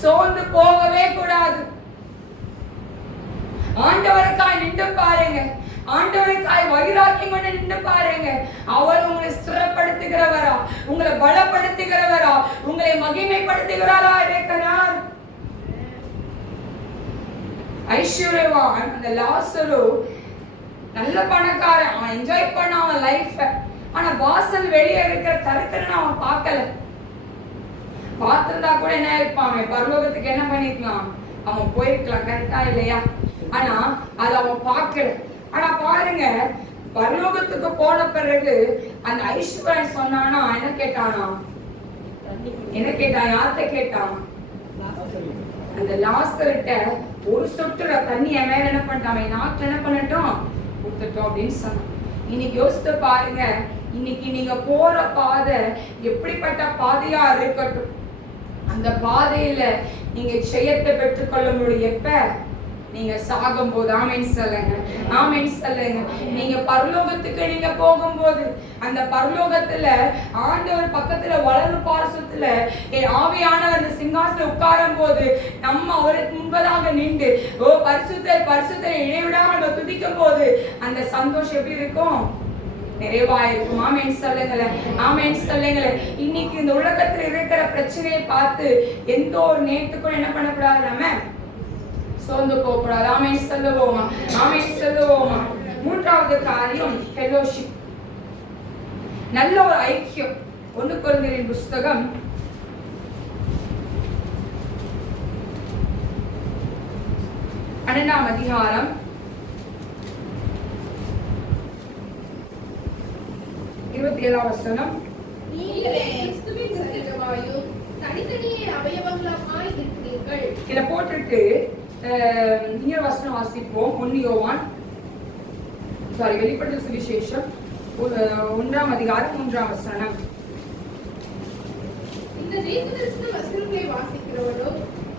சோர்ந்து போகவே கூடாது. ஆண்டவருக்காய் நின்று பாருங்க, ஆண்டவருக்காய் வைராக்கியம் கொண்டு நின்று பாருங்க. அவர் உங்களை ஸ்திரப்படுத்துகிறவரா, உங்களை பலப்படுத்துகிறவரா, உங்களை மகிமைப்படுத்துகிறாரா இருக்கிறார். ஐஸ்வர்யவான் அந்த லாசரு நல்ல பணக்காரன், அவன் என்ஜாய் பண்ண அவன் லைஃப். ஆனா வாசல் வெளியே இருக்கிற தரித்திரனை அவன் பார்க்கல. பார்த்திருந்தா கூட என்ன இருப்பான், பரலோகத்துக்கு என்ன பண்ணிருக்கலாம், அவன் போயிருக்கலாம், கரெக்டா இல்லையா? ஆனா அது அவன் பார்க்கல. ஆனா பாருங்க, பரலோகத்துக்கு போன பிறகு அந்த ஐஸ்வர்யன் சொன்னானா, என்ன கேட்டானா, என்ன கேட்டான், யார்கிட்ட கேட்டான், அந்த லாசர்கிட்ட ஒரு சொட்டு தண்ணிய மேல என்ன பண்ணிட்டான், நாட்டுல என்ன பண்ணட்டும் கொடுத்துட்டோம் அப்படின்னு சொன்னான். இன்னைக்கு யோசித்து பாருங்க, இன்னைக்கு நீங்க போற பாதை எப்படிப்பட்ட பாதையா இருக்கட்டும், அந்த பாதையில நீங்க ஜெயத்தை பெற்றுக்கொள்ள முடியும் எப்ப, நீங்க சாகும் போது, ஆமென் சொல்லுங்க, ஆமென் சொல்லுங்க. நீங்க பரலோகத்துக்கு நீங்க போகும்போது, அந்த பரலோகத்துல ஆண்டவர் பக்கத்துல வலது பாரசத்துல ஆவியானவர் அந்த சிங்காசனத்துல உட்காரும் போது, நம்ம அவருக்கு முன்பதாக நின்று ஓ பரிசுத்தர் பரிசுத்தர் இடைவிடாமல் நம்ம துதிக்கும் போது அந்த சந்தோஷம் எப்படி இருக்கும், நிறைவாயிருக்கும். ஆமென் சொல்லுங்களேன், ஆமென் சொல்லுங்களேன். இன்னைக்கு இந்த உலகத்துல இருக்கிற பிரச்சனையை பார்த்து எந்த ஒரு நேரத்துக்கும் என்ன பண்ணக்கூடாது, நம்ம சோர்ந்து போகக்கூடாது. ஆமென் சொல்லுவோமா, ஆமென் சொல்லுவோமா. மூன்றாவது காரியம் ஃபெலோஷிப், நல்ல ஒரு ஐக்கியம். 1 கொரிந்தியரின் புத்தகம் 12ஆம் அதிகாரம் 27ஆம் வசனம். நீங்களே கிறிஸ்துவின் சரீரமாயும் தனித்தனியே அவயவங்களாய் இருக்கிறீர்கள். இத போட்டுட்டு இன்னொரு வசனம் வாசிப்போம். 1 யோவான் வெளிப்படுத்தல் சுவிசேஷம் 1ஆம் அதிகாரம் 3ஆம் வசனம். இந்த தீர்க்கதரிசன வசனங்களை வாசிக்கிறவனோ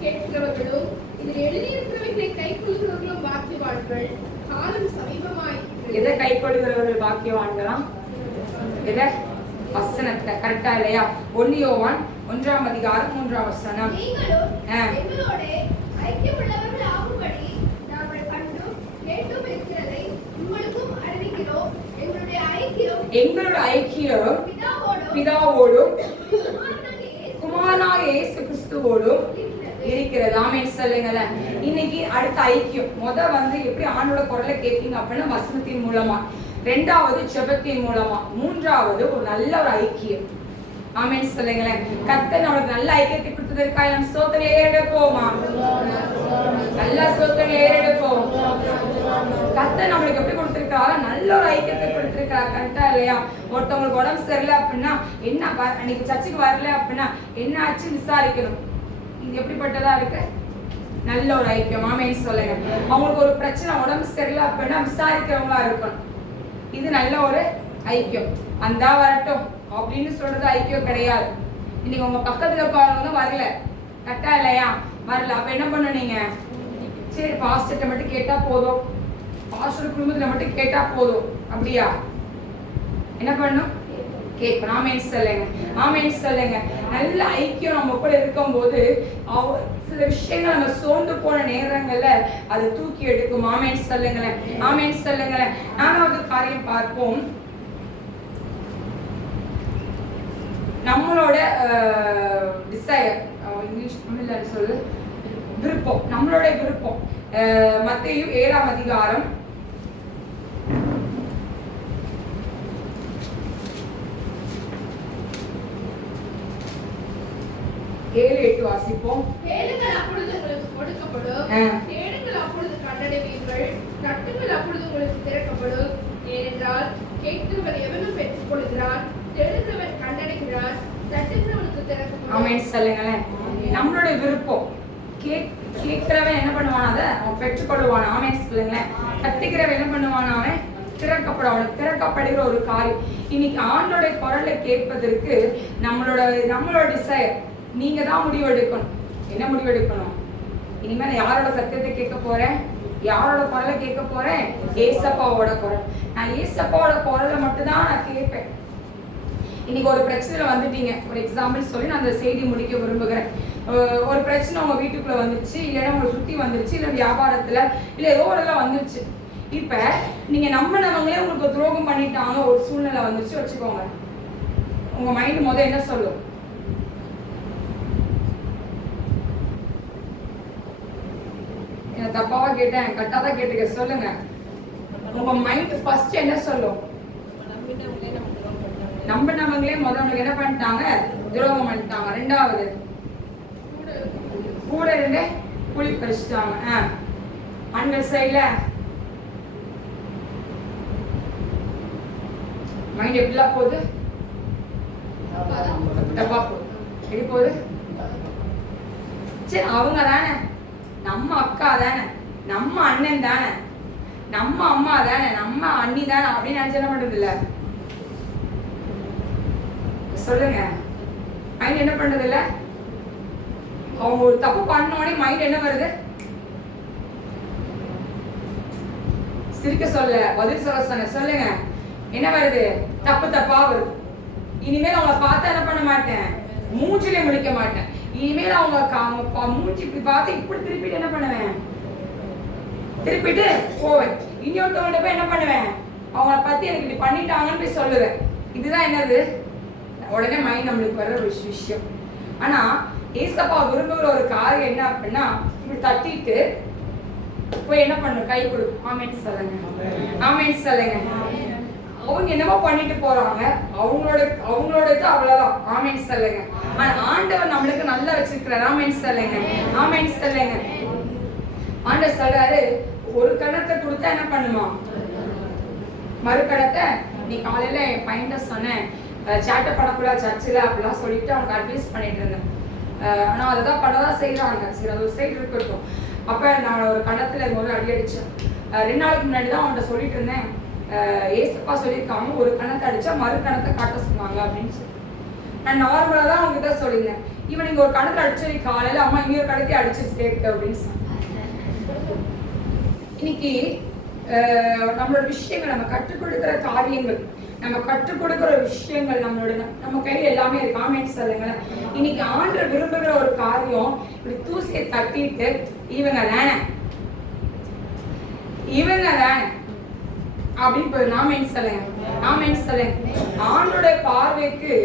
கேட்கிறவர்களும் இதில் எழுதியிருக்கிறவைகளை கைக்கொள்கிறவர்களும் பாக்கியவான்கள். காலம் சமீபமாய் எதை கைக்கொள்கிறவர்கள் பாக்கியவான்களாம்? எதை? வசனத்தை. கரெக்டா இல்லையா? 1 யோவான் 1ஆம் அதிகாரம் 3ஆம் வசனம். நீங்களும் எங்களோட ஐக்கியமுள்ளவர்கள் ஆகும்படி நாங்கள் கண்டும் கேட்டும் இருக்கிறதை உங்களுக்கும் அறிவிக்கிறோம். எங்களுடைய ஐக்கியம் பிதாவோடும் குமாரனாகிய இயேசு கிறிஸ்துவோடும் இருக்கிறது. ஆமென் சொல்லுங்களேன். இன்னைக்கு அடுத்த ஐக்கியம் வந்து எப்படி ஆண்டோட குரலை கேட்பீங்க அப்படின்னா வசனத்தின் மூலமா, 2வது ஜெபத்தின் மூலமா, 3வது ஒரு நல்ல ஒரு ஐக்கியம். ஆமென் சொல்லுங்களேன். கர்த்தர் நமக்கு நல்ல ஐக்கியத்தை கொடுத்ததற்காக நம்ம ஸ்தோத்திரம் ஏறெடுப்போமா? நல்ல ஸ்தோத்திரம் ஏறெடுப்போம். கர்த்தர் நம்மளுக்கு எப்படி கொடுத்திருக்காரு? நல்ல ஒரு ஐக்கியத்தை கொடுத்திருக்காரு. கரெக்டா இல்லையா? ஒருத்தவங்களுக்கு உடம்பு சரியில்லை அப்படின்னா என்ன, அன்னைக்கு சர்ச்சுக்கு வரல அப்படின்னா என்ன ஆச்சு விசாரிக்கணும். இது எப்படிப்பட்டதா இருக்கு? நல்ல ஒரு ஐக்கியம். ஆமென் சொல்லுங்க. அவங்களுக்கு ஒரு பிரச்சனை, உடம்பு சரியில்லை அப்படின்னா விசாரிக்கிறவங்களா இருக்கணும். இது நல்ல ஒரு ஐக்கியம். அந்தா வரட்டும் அப்படின்னு சொல்றது ஐக்கியம் கிடையாது. இன்னைக்கு உங்க பக்கத்துல உட்கார்றவங்க வரல, கரெக்டா இல்லையா? வரல, அப்ப என்ன பண்ண நீங்க? சரி பாஸ்டர்ட்ட மட்டும் கேட்டா போதும், பாஸ்டர் குடும்பத்துல மட்டும் கேட்டா போதும், அப்படியா? என்ன பண்ணும்? கேட்கணும். ஆமென் சொல்லுங்க. ஆமென் சொல்லுங்க. நல்ல ஐக்கியம் நம்ம கூட இருக்கும்போது சில விஷயங்கள் நம்ம சோர்ந்து போன நேரங்கள்ல அதை தூக்கி எடுக்கும். ஆமென் சொல்லுங்களேன். ஆமென் சொல்லுங்களேன். 4வது காரியம் பார்ப்போம். நம்மளோட டிசைர், இங்கிலீஷ் தமிழ்ல சொல்லு, விருப்பம், நம்மளோட விருப்பம். மத்தேயு 7ஆம் அதிகாரம் 7-8 வாசிப்போம். கேளுங்கள் அப்பொழுது உங்களுக்கு கொடுக்கப்படும், தேடுங்கள் அப்பொழுது கண்டடைவீர்கள், தட்டுங்கள் அப்பொழுது உங்களுக்கு திறக்கப்படும். ஏனென்றால் கேட்கிறவன் எவனும் பெற்றுக் கொள்கிறான், தேடுகிறவன் கண்டடைகிறான், தட்டுகிறவனுக்கு திறக்கப்படும். ஆமென் சொல்லுங்களேன். நம்மளோட விருப்பம். கேட்கிறவன் என்ன பண்ணுவான்? அதை அவன் பெற்றுக்கொள்வான். ஆமென் சொல்லுங்களேன். தட்டுகிறவன் என்ன பண்ணுவான்? அவன் திறக்கப்படும். அவனுக்கு திறக்கப்படுகிற ஒரு காரியம். இன்னைக்கு ஆண்டோட குரலை கேட்பதற்கு நம்மளோட டிசைர். நீங்க தான் முடிவெடுக்கணும். என்ன முடிவெடுக்கணும்? இனிமேல் யாரோட சத்தியத்தை கேட்க போறேன்? யாரோட குரலை கேட்க போறேன்? ஏசப்பாவோட குரல். நான் ஏசப்பாவோட குரலை மட்டும்தான் நான் கேட்பேன். இன்னைக்கு ஒரு பிரச்சனை வந்துட்டீங்க, ஒரு எக்ஸாம்பிள் சொல்லி நான் அந்த செய்தி முடிக்க விரும்புகிறேன். ஒரு பிரச்சனை உங்க வீட்டுக்குள்ள வந்துருச்சு, இல்லைன்னா உங்களை சுத்தி வந்துருச்சு, இல்லை வியாபாரத்துல, இல்லை ஏதோ ஒரு இதெல்லாம் வந்துருச்சு. இப்ப நீங்க நம்பினவங்களே உங்களுக்கு துரோகம் பண்ணிட்டாங்க, ஒரு சூழ்நிலை வந்துருச்சு வச்சுக்கோங்க. உங்க மைண்ட் என்ன சொல்லும்? தப்பாவா கேட்டேன், கரெக்டாதான் கேட்டுக்க, சொல்லுங்க. உங்க மைண்ட் ஃபர்ஸ்ட் என்ன சொல்லும்? நம்பினவங்களே முதல்ல என்ன பண்ணிட்டாங்க? துரோகம் பண்ணிட்டாங்க. 2வது கூட இருந்து கூலி பறிச்சுட்டாங்க. ஆண்கள் சைடுல மைண்ட் எப்படிலாம் போகுது? தப்பா போகுது. எப்படி போகுது? சரி அவங்க தானே, நம்ம அக்கா தானே, நம்ம அண்ணன் தானே, நம்ம அம்மா தானே, நம்ம அண்ணி தானே அப்படின்னு நினைச்சு என்ன பண்றது இல்ல? சொல்லுங்க. மைண்ட் என்ன பண்றது இல்ல? அவங்க ஒரு தப்பு பண்ணோடனே மைண்ட் என்ன வருது? சிரிக்க சொல்ல, பதில் சொல்ல சொல்லுங்க. என்ன வருது? தப்பா வருது. இனிமேல் அவங்கள பார்த்தா என்ன பண்ண மாட்டேன்? மூஞ்சிலே முடிக்க மாட்டேன். இனிமேல் அவங்க மூஞ்சி இப்படி பார்த்து இப்படி திருப்பிட்டு என்ன பண்ணுவேன்? திருப்பிட்டு போவேன். இன்னொருத்தவங்க போய் என்ன பண்ணுவேன்? அவங்கள பத்தி எனக்கு இப்படி பண்ணிட்டாங்கன்னு போய் சொல்லுவேன். இதுதான் என்னது? உடனே மைண்ட் நம்மளுக்கு வர்ற ஒரு விஷயம். ஆனா ஏசப்பா விரும்புகிற ஒரு காரியம் என்ன அப்படின்னா, இப்படி தட்டிட்டு போய் என்ன பண்ணணும்? கை கொடு. ஆமென் சொல்லுங்க. ஆமென் சொல்லுங்க. அவங்க என்னமோ பண்ணிட்டு போறாங்க, அவங்களோட இது அவ்வளவுதான். ஆமென் சொல்லுங்க. ஆனா ஆண்டவர் நம்மளுக்கு நல்லா வச்சிருக்கிறார். ஆமென் சொல்லுங்க. ஆமென் சொல்லுங்க. ஆண்டவர் சொல்றாரு, ஒரு கணத்தை கொடுத்தா என்ன பண்ணுமா? மறு கணத்தை. நீ காலையில என் பையன்கிட்ட சொன்னேன், சேட்டை பண்ணக்கூடாது சர்ச்சில் அப்படிலாம் சொல்லிட்டு அவனுக்கு அட்வைஸ் பண்ணிட்டு இருந்தேன். ஆனால் அதை தான் பண்ணதான் செய்கிறாங்க. சரி, அது ஒரு சைடு இருக்கட்டும். அப்போ நான் ஒரு கணத்தில் போது அடி அடித்தேன். 2 நாளுக்கு முன்னாடி தான் அவன்கிட்ட சொல்லிட்டு இருந்தேன், ஏசப்பா சொல்லியிருக்காங்க ஒரு கணத்தை அடித்தா மறு கணத்தை காட்ட சொன்னாங்க அப்படின்னு சொல்லி. நான் நார்மலாக தான் அவங்ககிட்ட சொல்லியிருந்தேன். இவன் இங்க ஒரு கடத்தை அடிச்சது காலையில அம்மா இங்க ஒரு கடத்தை அடிச்சு சேர்க்க அப்படின்னு சொன்னாங்க. இன்னைக்கு நம்மளோட விஷயங்கள், நம்ம கற்றுக் கொடுக்கிற காரியங்கள், நம்ம கற்றுக் கொடுக்கிற விஷயங்கள் நம்ம கையில எல்லாமே இருக்கு. ஆமென் சொல்லுங்களேன். இன்னைக்கு ஆண்டவர் விரும்புகிற ஒரு காரியம், இப்படி தூசியை தட்டிட்டு இவங்க தானே அப்படின்னு போய் ஆமென் சொல்லுங்க. ஆமென் சொல்லுங்க. ஆண்டோட பார்வைக்கு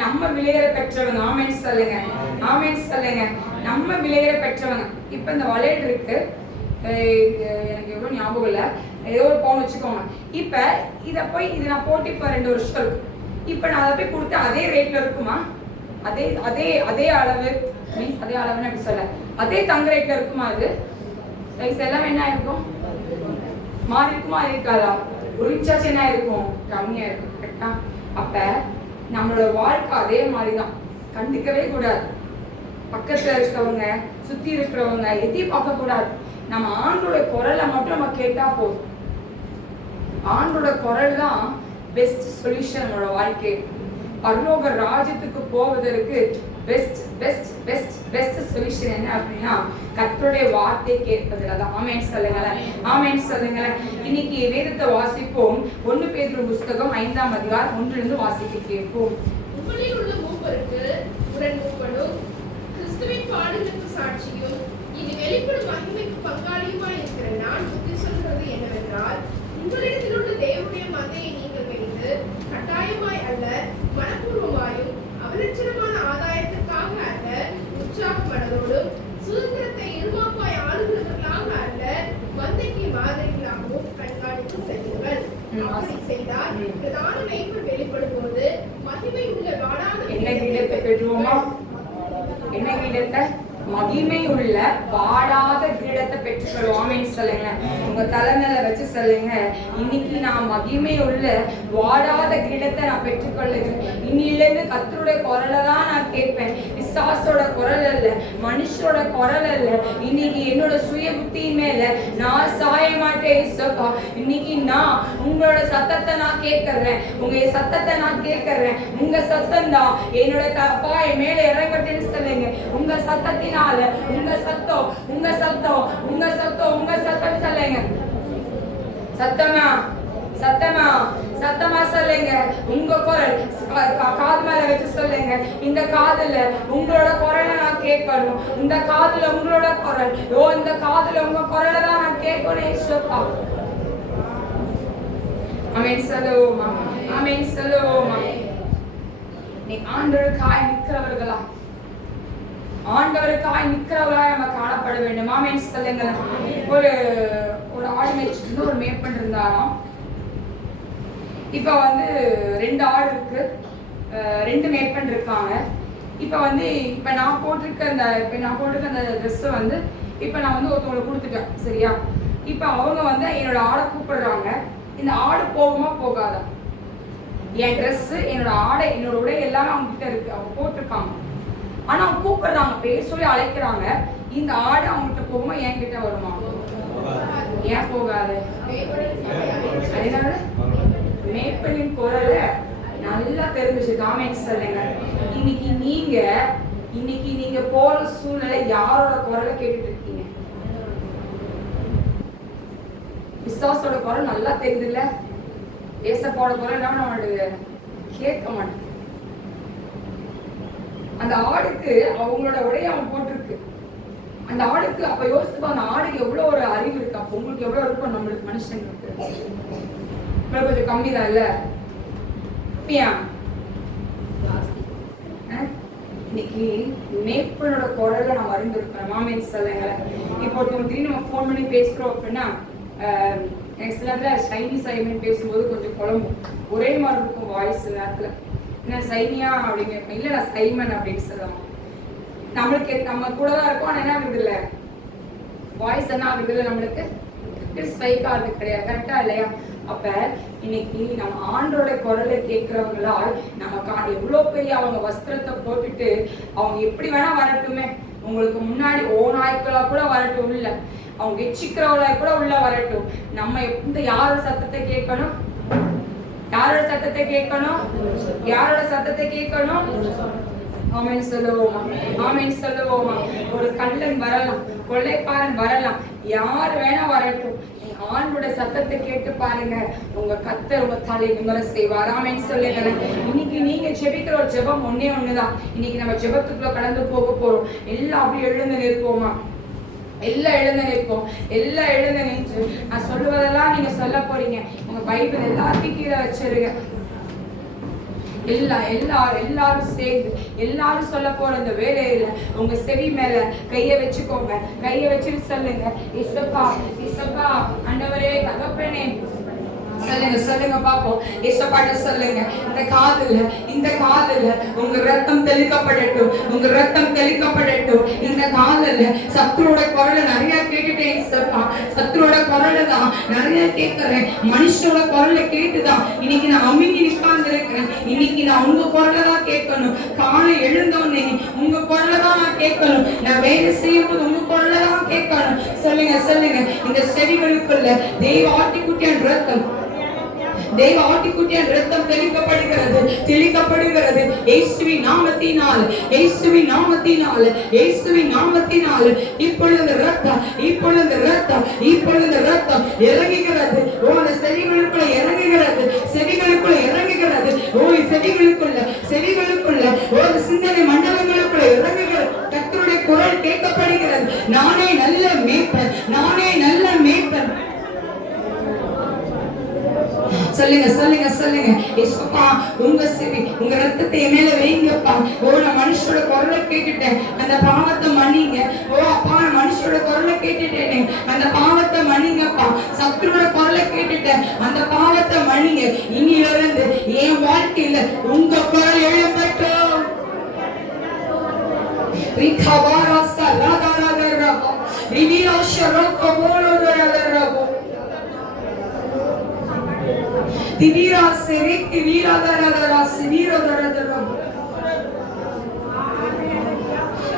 நம்ம விலையேற பெற்றவங்க. ஆமென் சொல்லுங்க. ஆமென் சொல்லுங்க. நம்ம விலையேற பெற்றவங்க. இப்ப இந்த வளையல் இருக்கு, எனக்கு எவ்வளவு ஞாபகம் இல்ல, ஏதோ ஒரு பவுன் வச்சுக்கோங்க. இப்ப இதை நான் போட்டு இப்ப 2 வருஷம் இருக்கு. இப்ப நான் அதை போய் கொடுத்து அதே ரேட்ல இருக்குமா? அதே அளவு மீன்ஸ் அதே அளவுன்னு எப்படி சொல்ல, அதே தங்க ரேட்ல இருக்குமா? அது ரைஸ் எல்லாமே என்ன இருக்கும்? மாறி இருக்குமா? இருக்காதா? ஒரு இன்ச்சாச்சு என்ன இருக்கும்? கம்மியா இருக்கும். கரெக்டா? அப்ப நம்மளோட வாழ்க்கை அதே மாதிரிதான். கண்டுக்கவே கூடாது. பக்கத்துல இருக்கிறவங்க, சுத்தி இருக்கிறவங்க எதையும் பார்க்க கூடாது. நம்ம ஆண்டோட குரலை மட்டும் நம்ம கேட்டா போதும். ஆண்டோட குரல் தான் பெஸ்ட் சொல்யூஷன். நம்மளோட வாழ்க்கை பரலோக ராஜ்யத்துக்கு போவதற்கு best best best best solution என்ன அப்படின்னா கர்த்தருடைய வார்த்தை கேட்பதுலதான். ஆமென் சொல்லுங்களேன். ஆமென் சொல்லுங்களேன். இன்னைக்கு வேதத்தை வாசிப்போம். 1 பேதுரு புஸ்தகம் 5ஆம் அதிகாரம் 1 வாசிக்க கேட்போம். உங்களில் உள்ள மூப்பருக்கு உடன் மூப்பனும் கிறிஸ்துவின் பாடுகளுக்கு சாட்சியும் இனி வெளிப்படும் மகிமைக்கு பங்காளியுமாய் இருக்கிற நான் புத்தி சொல்கிறது என்னவென்றால், உங்களிடத்தில் உள்ள தேவனுடைய மந்தையை நீங்கள் வைத்து கட்டாயமாய் அல்ல மனப்பூர்வமாயும் அவலட்சணமான ஆதாயத்திற்காக அல்ல உற்சாக மனதோடும் சுதந்திரத்தை இருமாப்பாய் ஆளுகிறவர்களாக அல்ல மந்தைக்கு மாதிரிகளாகவும் கண்காணித்து செல்லுங்கள். அப்படி செய்தால் பிரதான மேய்ப்பன் வெளிப்படும் போது மகிமை உள்ள வாடாத என்ன கிரீடத்தை பெற்றுவோமா? என்ன கிரீடத்தை? மகிமை உள்ள வாடாத கிரீடத்தை பெற்றுக்கொள்வோம். ஆமென் சொல்லுங்க. உங்க தலைமையில வச்சு சொல்லுங்க, இன்னைக்கு நான் மகிமை உள்ள வாடாத கிரீடத்தை நான் பெற்றுக்கொள்ளுகிறேன். இன்னிலிருந்து கர்த்தருடைய குரலை தான் நான் கேட்பேன். பிசாசோட குரல் அல்ல, மனுஷோட குரல் அல்ல. இன்னைக்கு என்னோட சுய புத்தியின் மேல நான் சாய மாட்டேன். இன்னைக்கு நான் உங்களோட சத்தத்தை நான் கேட்கறேன். உங்க சத்தத்தை நான் கேட்கறேன். உங்க சத்தம் தான் என்னோட அப்பா என் மேல இறங்கட்டுன்னு சொல்லுங்க. உங்க சத்தத்தினால உங்க சத்தம் உங்க சத்தம் உங்க சத்தம் உங்க சத்தம் சொல்லுங்க. சத்தமா சத்தமா சத்தமா சொல்லுங்க. உங்க குரல் காது மேல வச்சு சொல்லுங்க. இந்த காதுல உங்களோட குரலை நான் கேட்கணும். இந்த காதுல உங்களோட குரல், இந்த காதுல உங்க குரலை தான் நான் கேட்கணும். ஆமென் சொல்லுவோமா? ஆமென் சொல்லுவோமா? நீ ஆண்டவருக்காய் நிற்கிறவர்களா? ஆண்டவருக்காய் நிற்கிறவர்களாய் நம்ம காணப்பட வேண்டும். ஆமென் சொல்லுங்க. ஒரு ஆடு மேய்ச்சிட்டு ஒரு மேய்ப்பன் இருந்தாராம். இப்ப 2 ஆடு இருக்கு, 2 மேய்ப்பன் இருக்காங்க. இப்ப நான் போட்டிருக்க அந்த ட்ரெஸ் இப்ப நான் ஒருத்தவங்களை கொடுத்துட்டேன். சரியா? இப்ப அவங்க என்னோட ஆடை கூப்பிடுறாங்க. இந்த ஆடு போகுமா போகாதா? என் ட்ரெஸ், என்னோட ஆடை, என்னோட உடை எல்லாமே அவங்க கிட்ட இருக்கு, அவங்க போட்டிருக்காங்க. ஆனா அவங்க கூப்பிடுறாங்க, பேர் சொல்லி அழைக்கிறாங்க. இந்த ஆடு அவங்ககிட்ட போகுமா, என் கிட்ட வருமா? ஏன் போகாது? மேய்ப்பனின் குரல நல்லா தெரிஞ்சுச்சு. காமெண்ட்ஸ் சொல்லுங்க. இன்னைக்கு நீங்க போற சூழ்நிலை யாரோட குரலை கேட்டுட்டு இருக்கீங்க? பிசாசோட குரல் நல்லா தெரியுது இல்ல? ஏசப்பாவோட குரல் என்ன பண்ண மாட்டேங்குது, கேட்க மாட்டேங்குது. அந்த ஆடுக்கு அவங்களோட உடைய அவன் போட்டிருக்கு. அந்த ஆடுக்கு அப்ப யோசிப்பா, அந்த ஆடுக்கு எவ்வளவு ஒரு அறிவு இருக்கு. அப்ப உங்களுக்கு எவ்வளவு இருக்கும்? நம்மளுக்கு மனுஷங்களுக்கு கொஞ்சம் கம்மி தான் இல்ல? இன்னைக்கு மேய்ப்பனோட குரல்ல நம்ம அறிந்திருக்கோம். மாமேன் சொல்லுங்க. இப்போ திடீர்னு நம்ம போன் பண்ணி பேசுறோம் அப்படின்னா, எனக்கு சில நேரத்துல சைனீஸ் ஐமன் பேசும்போது கொஞ்சம் குழம்பும், ஒரே மாதிரி இருக்கும் வாய்ஸ். நேரத்துல என்ன சைனியா அப்படின்னு கேட்பேன். இல்ல நான் சைமன் அப்படின்னு சொல்லுவாங்க. நம்மளுக்கு நம்ம கூட தான் இருக்கும். ஆனா என்ன ஆகுது இல்ல, வாய்ஸ் என்ன ஆகுது இல்லை, நம்மளுக்கு ஸ்ட்ரைக் ஆகுது கிடையாது. கரெக்டா இல்லையா? அப்ப இன்னைக்கு நம்ம ஆண்டோட குரலை கேட்கிறவங்களால் நமக்கு எவ்வளவு பெரிய அவங்க வஸ்திரத்தை போட்டுட்டு அவங்க எப்படி வேணா வரட்டுமே, உங்களுக்கு முன்னாடி ஓநாய்க்களா கூட வரட்டும், இல்ல அவங்க எச்சிக்கிறவங்களா கூட உள்ள வரட்டும். நம்ம யாரோட சத்தத்தை கேட்கணும்? யாரோட சத்தத்தை கேட்கணும்? யாரோட சத்தத்தை கேட்கணும்? ஆமென் சொல்லுவோமா? ஆமென் சொல்லுவோமா? ஒரு கள்ளன் வரலாம், கொள்ளைக்காரன் வரலாம், யார் வேணா வரட்டும், ஆண்டோட சத்தத்தை கேட்டு பாருங்க, உங்க கர்த்தர் உங்க தலை நிமிர செய்வார். ஆமென் சொல்லுங்க. இன்னைக்கு நீங்க ஜெபிக்கிற ஒரு ஜெபம் ஒண்ணே ஒண்ணுதான். இன்னைக்கு நம்ம ஜெபத்துக்குள்ள கடந்து போக போறோம். எல்லாம் அப்படியே எழுந்து நிற்போமா? எல்லாம் எழுந்து நிற்போம். எல்லாம் எழுந்து நின்று நான் சொல்லுவதெல்லாம் நீங்க சொல்ல போறீங்க. உங்க பைபிள் எல்லாத்தையும் கீழே வச்சிருங்க. எல்லாரும் சேர்ந்து எல்லாரும் சொல்ல போற இந்த வேலையில உங்க செவி மேல கைய வச்சுக்கோங்க. கைய வச்சுட்டு சொல்லுங்க, இசப்பா இசப்பா ஆண்டவரே தகப்பனே. சொல்லுங்க பாப்போம். இசப்பாட்ட சொல்லுங்க, இந்த காதுல உங்க ரத்தம் தெளிக்கப்படட்டும், உங்க ரத்தம் தெளிக்கப்படட்டும். இந்த காதுல சத்துருவோட குரலை நிறைய கேட்டுட்டேன் இசப்பா. சத்துருவோட குரலை தான் நிறைய கேட்கிறேன். மனுஷோட குரலை கேட்டுதான் இன்னைக்கு நான் அமுங்கி நிற்காந்து இருக்கிறேன். இன்னைக்கு நான் உங்க குரலை தான் கேட்கணும். காலை எழுந்தோன்னே உங்க குரலை தான் நான் கேட்கணும். நான் வேலை செய்யும் போது உங்க குரலை தான் கேட்கணும். சொல்லுங்க. இந்த செவிகளுக்குள்ள தெய்வ ஆட்டுக்குட்டியின் ரத்தம் தெளிக்கப்படுகிறது. இயேசுவின் நாமத்தினால் இப்பொழுது ரத்தம் இறங்குகிறது. அந்த செவிகளுக்குள்ள இறங்குகிறது. செவிகளுக்குள்ள ஒரு சிந்தனை மண்டலங்களுக்குள்ள இறங்குகிறது. கர்த்தருடைய குரல் கேட்கப்படுகிறது. நானே நல்ல மேய்ப்பன். சொல்லுங்க. இயேசுப்பா உங்க செவி உங்க ரத்தத்தை மேல வைங்கப்பா. நான் மனுஷோட குரலை கேட்டுட்டேன், அந்த பாவத்தை மன்னிங்க. அப்பா நான் மனுஷோட குரலை கேட்டுட்டேனே, அந்த பாவத்தை மன்னிங்கப்பா. சத்துருவோட குரலை கேட்டுட்டேன், அந்த பாவத்தை மன்னிங்க. இனியிலிருந்து என் வாழ்க்கையில உங்க குரல் எழும்பட்டும்.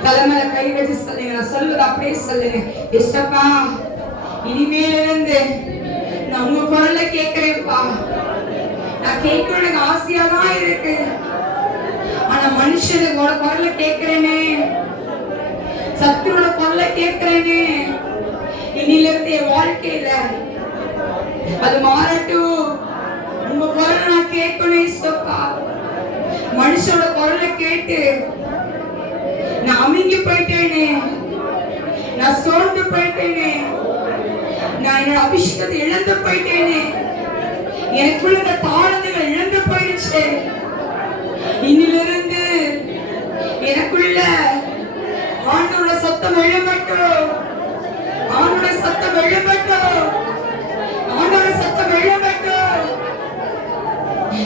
தலைமையில கை வச்சு சொல்லுங்க. நான் சொல்லுவது அப்படியே சொல்லுங்க. இஷ்டப்பா இனிமேலிருந்து நான் உங்க குரலை கேட்கிறேன்ப்பா. நான் கேட்கணும் எனக்கு ஆசையா தான் இருக்கு. ஆனா மனுஷனோட குரலை கேட்கிறேனே, சத்துருவோட குரலை கேட்கிறேனே. இனிலிருந்து என் வாழ்க்கையில அது மாறட்டும். உங்க குரலை நான் கேட்கணும் இயேசுப்பா. மனுஷோட குரலை கேட்டு நான் அமுங்கி போயிட்டேனே, நான் சோர்ந்து போயிட்டேனே, நான் என்னோட அபிஷேகத்தை இழந்து போயிட்டேனே, எனக்குள்ள இந்த தாளங்கள் இழந்து போயிடுச்சு. இன்னிலிருந்து எனக்குள்ள ஆண்டோட சத்தம் எழும்பட்டும்.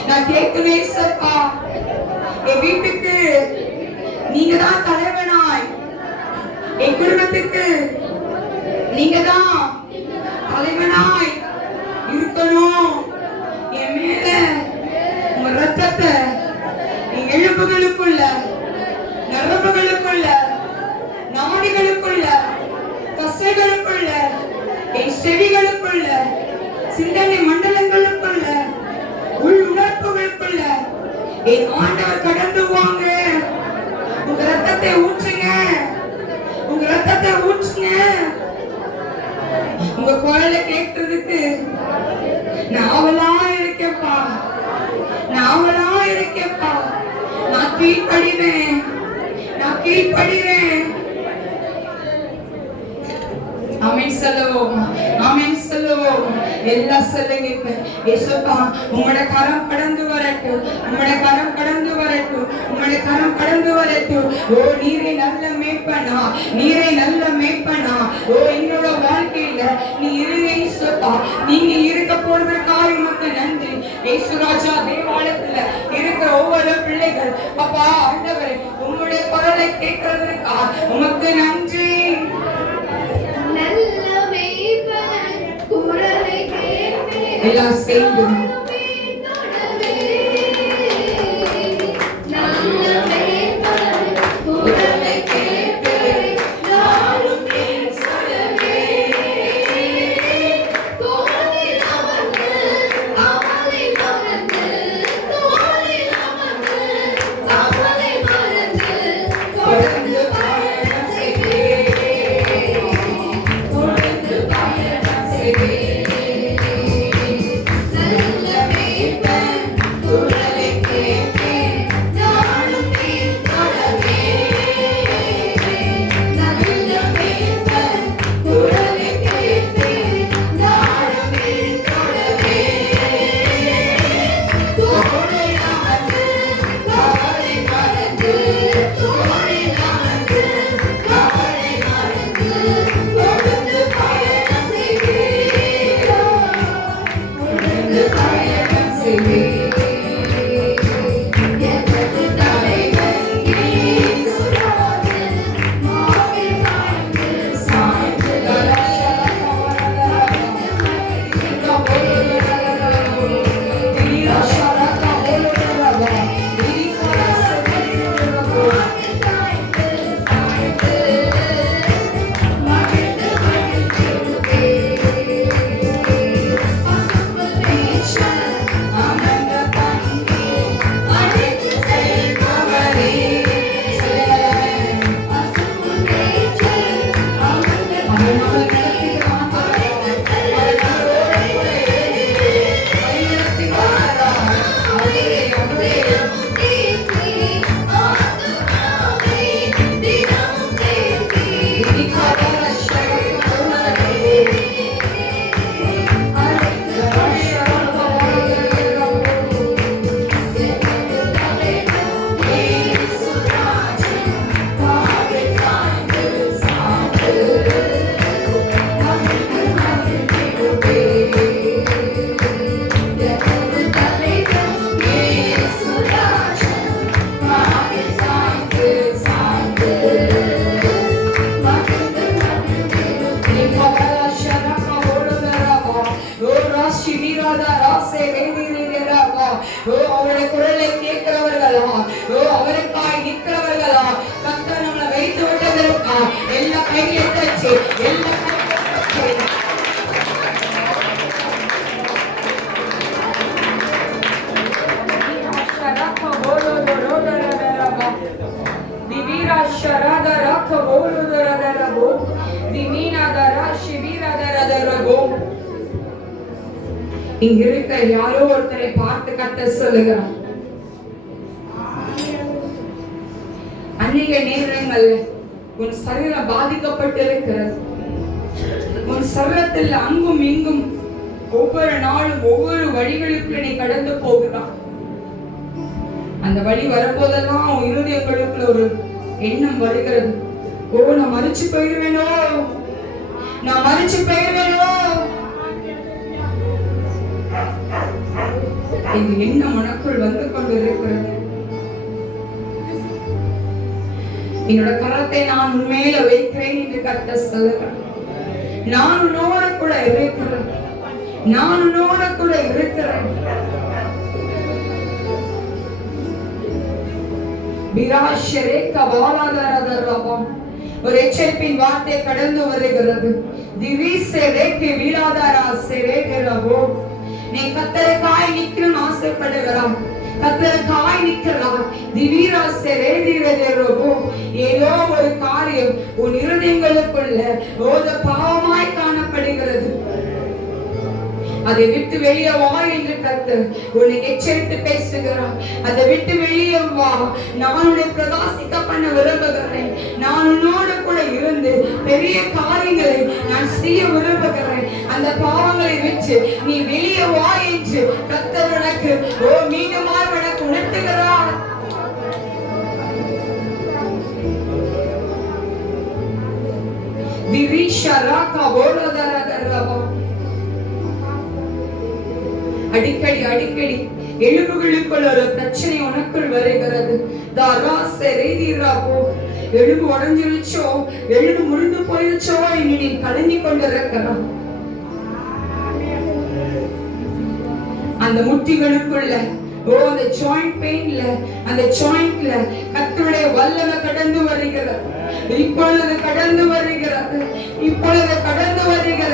நான் கேட்கவே சப்பா, என் வீட்டுக்கு நீங்க தான் தலைவனாய், என் குடும்பத்துக்கு நீங்க தான் தலைவனாய் இருக்கணும். என் மேல உங்க ரத்தத்தை என் எலும்புகளுக்குள்ள, நரம்புகளுக்குள்ள, நாடிகளுக்குள்ள, தசைகளுக்குள்ள, என் செவிகளுக்குள்ள, சிந்தனை மண்டலங்களுக்குள்ள, உள் உணர்வுகளுக்குள்ள என் ஆண்டவர் கடந்து வாங்க. உங்க ரத்தத்தை ஊற்றுங்க. உங்க குரலை கேட்கறதுக்கு நான் ஆவலா இருக்கேன்ப்பா. நான் கீழ்ப்படிவேன். ஆமென் சொல்லுவோம். எல்லாம் சொல்லுங்க. இயேசுப்பா உம்முடைய கரம் கடந்து வரட்டும். ஓ நீரே நல்ல மேய்ப்பனா. ஓ என்னோட வாழ்க்கையில நீ இருங்க இயேசுப்பா. நீங்க இருக்க போறதுக்காக உமக்கு நன்றி. இயேசுராஜா தேவாலயத்துல இருக்கிற ஒவ்வொரு பிள்ளைகள் அப்பா ஆண்டவரே உம்முடைய குரலை கேட்கிறதுக்காக உமக்கு நன்றி. எல்லாம் சேர்ந்து வச்சு எல்லா இங்க இருக்க யாரோ ஒருத்தரை பார்த்து கத்த சொல்லுகிறான். அநேக நேரங்கள்ல உன் சரீரம் பாதிக்கப்பட்டிருக்கிறது. உன் சரீரத்தில் அங்கும் இங்கும் ஒவ்வொரு நாளும் ஒவ்வொரு வழிகளுக்கு நீ கடந்து போகிறான். அந்த வழி வரும்போதெல்லாம் உன் இருதயங்களுக்குள்ள ஒரு எண்ணம் வருகிறது. ஓ, நான் மறிச்சு போயிடுவேனோ, நான் மறிச்சு போயிடுவேனோ. இந்த எண்ணம் உனக்குள் வந்து கொண்டிருக்கிறது. என்னோட கரத்தை நான் உண்மையில வைக்கிறேன் என்று கர்த்தர் சொல்லுகிறார். நான் உன்னோட கூட இருக்கிறேன், நான் உன்னோட கூட இருக்கிறேன். ஒரு எச்சரிப்பின் வார்த்தை கடந்து வருகிறது. நீ கத்தருக்காய் நிக்கணும் ஆசைப்படுகிறாய், கத்தருக்காய் நிற்கிறாய். ஏதோ ஒரு காரியம் உன் இருதயங்களுக்குள்ள பாவமாய் காணப்படுகிறது. அதை விட்டு வெளியே வா என்று கர்த்தர் உன்னை எச்சரித்து பேசுகிறார். அதை விட்டு வெளியே வா, நான் உன்னை பிரகாசிக்க பண்ண விரும்புகிறேன். நான் உன்னோடு கூட இருந்து பெரிய காரியங்களை நான் செய்ய விரும்புகிறேன். அந்த பாவங்களை விட்டு நீ வெளியே வா என்று கர்த்தர் உனக்கு மீண்டும் உனக்கு உணர்த்துகிறார். அடிக்கடி அடிக்கடி எலும்புகளுக்குள் ஒரு பிரச்சனை உனக்குள் வருகிறது. எலும்பு உடஞ்சிருச்சோ, எலும்பு முறிந்து போயிருச்சோ என்று நீ கலங்கி கொண்டிருக்கிறான். அந்த முட்டிகளுக்குள்ள அந்த ஜாயிண்ட் பெயின்ல, அந்த ஜாயிண்ட்ல கர்த்தருடைய வல்லமை கடந்து வருகிறது. இப்பொழுது கடந்து வருகிறது, இப்பொழுது கடந்து வருகிறது.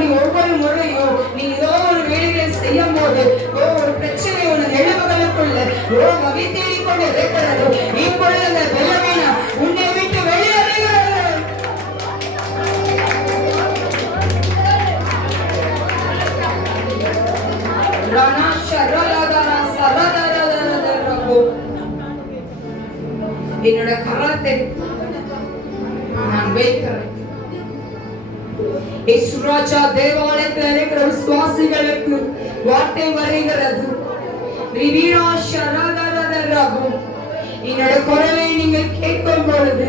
நீ ஒவ்வொரு முறையும் நீ ஏதோ ஒரு வேலைகளை செய்யும் போது ஒரு பிரச்சனை உன் எலும்புகளுக்குள்ள வகித்தேறிக் கொண்டு இருக்கிறது. இப்பொழுது அந்த வல்லமை உன்னை விட்டு வெளியேறுகிறது. என்னோட கரத்தை நான் வைக்கிறேன். இயேசுராஜா தேவாலயத்தில் இருக்கிற விசுவாசிகளுக்கு வார்த்தை வருகிறது. என்னோட குரலை நீங்கள் கேட்கும் பொழுது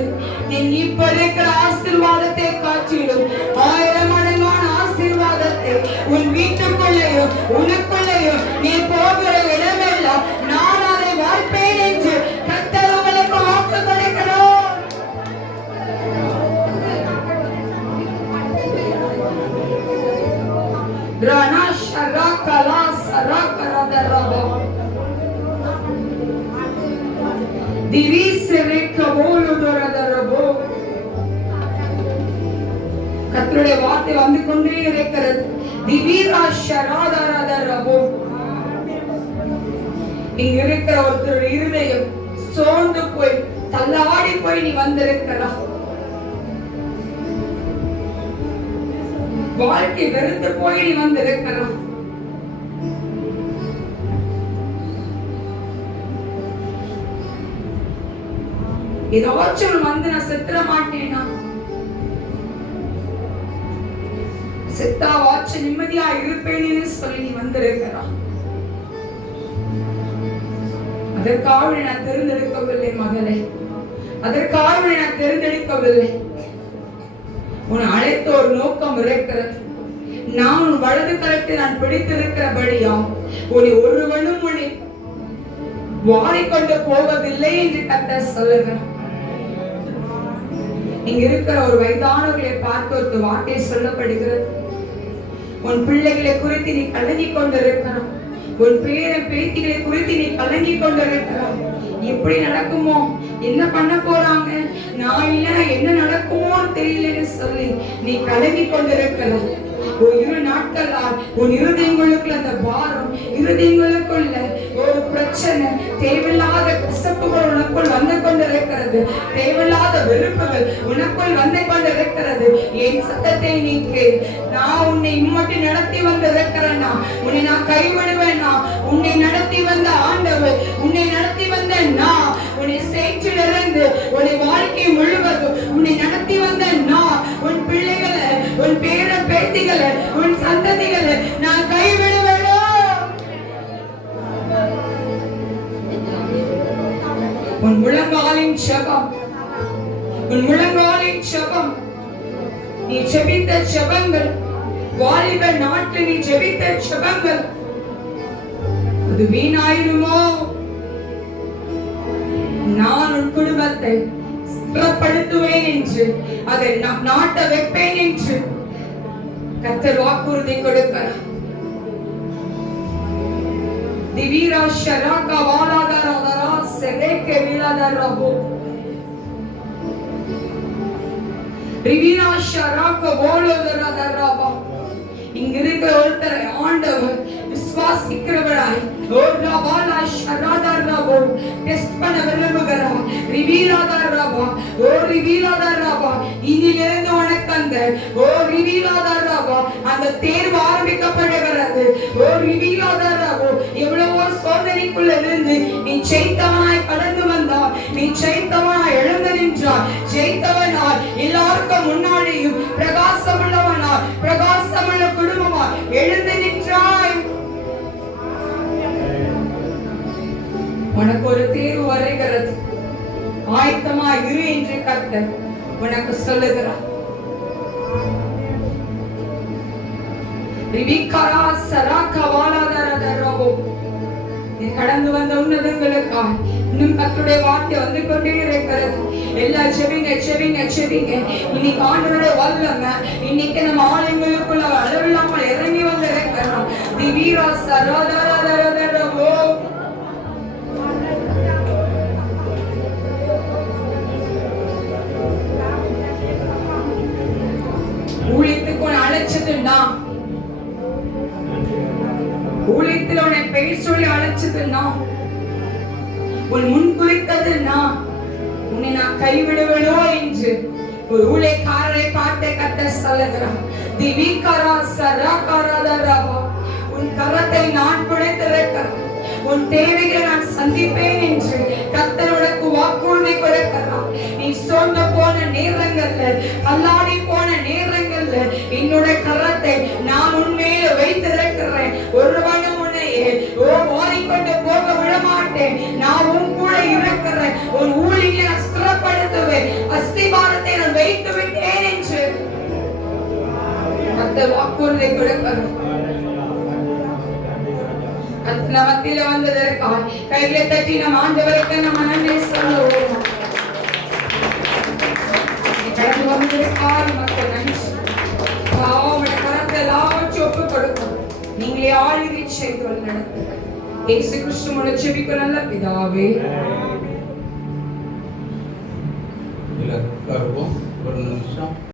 நீங்க இப்ப இருக்கிற ஆசீர்வாதத்தை காட்டிடும் 1000 மடங்கான ஆசீர்வாதத்தை உன் வீட்டுக்குள்ளேயும் உனக்குள்ளேயும் நீ போகிற இடமெல்லாம் நான் அதை வாழ்ப்பேன் என்று கர்த்தர் உங்களுக்கு வாக்கு கொடுக்கிறோம். கர்த்தருடைய வார்த்தை வந்து கொண்டே இருக்கிறது. இங்க இருக்கிற ஒருத்தருடைய இருதயம் சோர்ந்து போய் தள்ளாடி போய் நீ வந்திருக்கிறா. வாழ்க்கை வெறுத்து போய் நீ வந்திருக்கிறா. ஏதாச்சும் வந்து நான் செத்துற மாட்டேனா, செத்தா வாச்சு நிம்மதியா இருப்பேன்னு சொல்லி நீ வந்திருக்கிறா. அதற்காக நான் தேர்ந்தெடுக்கவில்லை மகளே, அதற்காக நான் தேர்ந்தெடுக்கவில்லை. உன் அழைத்த ஒரு நோக்கம் இருக்கிறது. நான் உன் வலது கரத்தை நான் பிடித்திருக்கிறபடியாம் உன்னை ஒருவனும் உன்னை வாரிக்கொண்டு போவதில்லை என்று கர்த்தர் சொல்லுகிறார். இங்க இருக்கிற ஒரு வயதானவர்களை பார்த்து ஒரு வார்த்தை சொல்லப்படுகிறது. உன் பிள்ளைகளை குறித்து நீ கலங்கி கொண்டிருக்கிறான். உன் பேர பேத்திகளை குறித்து நீ கலங்கி கொண்டிருக்கிறான். எப்படி நடக்குமோ, என்ன பண்ண போறாங்க, நான் இல்ல என்ன நடக்குமோ தெரியலன்னு சொல்ல நீ கலங்கி கொண்டிருக்கலாம். ஒரு 2 நாட்களால் உன் இருதயங்களுக்குள்ள அந்த பாரம், இருதயங்களுக்குள்ள ஒரு பிரச்சனை, தேவையில்லாத கசப்புகள் உனக்குள் வந்து கொண்டிருக்கிறது, தேவையில்லாத வெறுப்புகள் உனக்குள் வந்து கொண்டிருக்கிறது. என் சத்தத்தை நீ கேள். நான் உன்னை இம்மட்டு நடத்தி வந்திருக்கிறேன்னா, உன்னை நான் கைவிடுவேனா? உன்னை நடத்தி வந்த ஆண்டவர், உன்னை நடத்தி வந்த நான், உன்னை சேற்றிலிருந்து உன்னை வாழ்க்கை முழுவதும் உன்னை நடத்தி வந்த நான், உன் பிள்ளைகளை, உன் பேர பேத்திகளை, உன் சந்ததிகளை நான் கைவிடுவேனோ? உன் முழங்காலின் ஜெபம், உன் முழங்காலின் ஜெபம், நீ ஜெபித்த ஜெபங்கள், வாலிப நாட்டில் நீ ஜெபித்த ஜெபங்கள் அது வீணாயிருமோ? நான் உன் குடும்பத்தை ஸ்திரப்படுத்துவேன் என்று, அதை நாட்ட வைப்பேன் என்று கர்த்தர் வாக்குறுதி கொடுக்கிறார். திவீரா ஷராகா வாலாதரதரா செலேகே விலாதரபோ ரிவீரா ஷராகா வாலாதரதரபா. இங்க இருக்கிற ஒருத்தரை ஆண்டவர் விசுவாசிக்கிறவராய் டெஸ்ட் பண்ண விரும்புகிறார். இதிலிருந்து உனக்கு அந்த தேர்வு ஆரம்பிக்கப்படுகிறது. எவ்வளவோ சோதனைக்குள்ள இருந்து நீ ஜெயித்தவனாய் கடந்து வந்தார், நீ ஜெயித்தவனாய் எழுந்து நின்றார், ஜெயித்தவனாய் எல்லாருக்கும் முன்னாடியும் பிரகாசமுள்ளவனாய், பிரகாசமுள்ள குடும்பமாய் எழுந்து நின்றாய். உனக்கு ஒரு தேர்வு வருகிறது, ஆயத்தமா இரு என்று கர்த்தர் உனக்கு சொல்லுகிறார். நீ கடந்து வந்த உன்னதங்களுக்காக இன்னும் கர்த்தருடைய வார்த்தை வந்து கொண்டே இருக்கிறது. எல்லா ஜெபிங்க ஜெபிங்க ஜெபிங்க. இன்னைக்கு ஆண்டவருடைய வல்லமை இன்னைக்கு நம்ம ஆலயங்களுக்குள்ள அளவில்லாமல் இறங்கி வந்து இருக்கிறோம். திவீரா சரோதரதரதரவோ ஊழியத்துக்கு உன்னை அழைச்சதுன்னா, ஊழியத்தில் உன்னை பெயர் சொல்லி அழைச்சதுன்னா, உன் முன் குறித்ததுன்னா, உன்னை நான் கைவிடுவேனோ என்று ஒரு ஊழியக்காரரை பார்த்து கர்த்தர் சொல்லுகிறார். திவிகரா சரகரதரவா, உன் கரத்தை நான் பிடித்திருக்கிறேன், உன் தேவைகளை நான் சந்திப்பேன் என்று கர்த்தர் உனக்கு வாக்குறுதி கொடுக்கிறார். நீ சோர்ந்து போன நேரங்கள்ல, கல்லாடி போன நேரங்கள்ல என்னோட கரத்தை நான் உன்மேல வைத்திருக்கிறேன். ஒருவனும் உன்னையே மாறிக்கொண்டு போக விட மாட்டேன். நான் உன் கூட இருக்கிறேன். உன் ஊழியங்களை நான் ஸ்திரப்படுத்துவேன். அஸ்திபாரத்தை நான் வைத்து விட்டேன் என்று கர்த்தர் வாக்குறுதி கொடுக்கிறார். மத்தியில வந்ததற்காக கைகளை தட்டி நம் ஆண்டவருக்கு நம்ம நன்றி சொல்லுவோம். கடந்து வந்ததற்காக மக்கள் நன்றி. கரத்தை எல்லாவற்றையும் ஒப்புக் கொடுக்கும். நீங்களே ஆளுகை செய்து நடத்துங்க. இயேசு கிறிஸ்துவோட ஜெபிக்கிற நல்ல பிதாவே. ஒரு நிமிஷம்.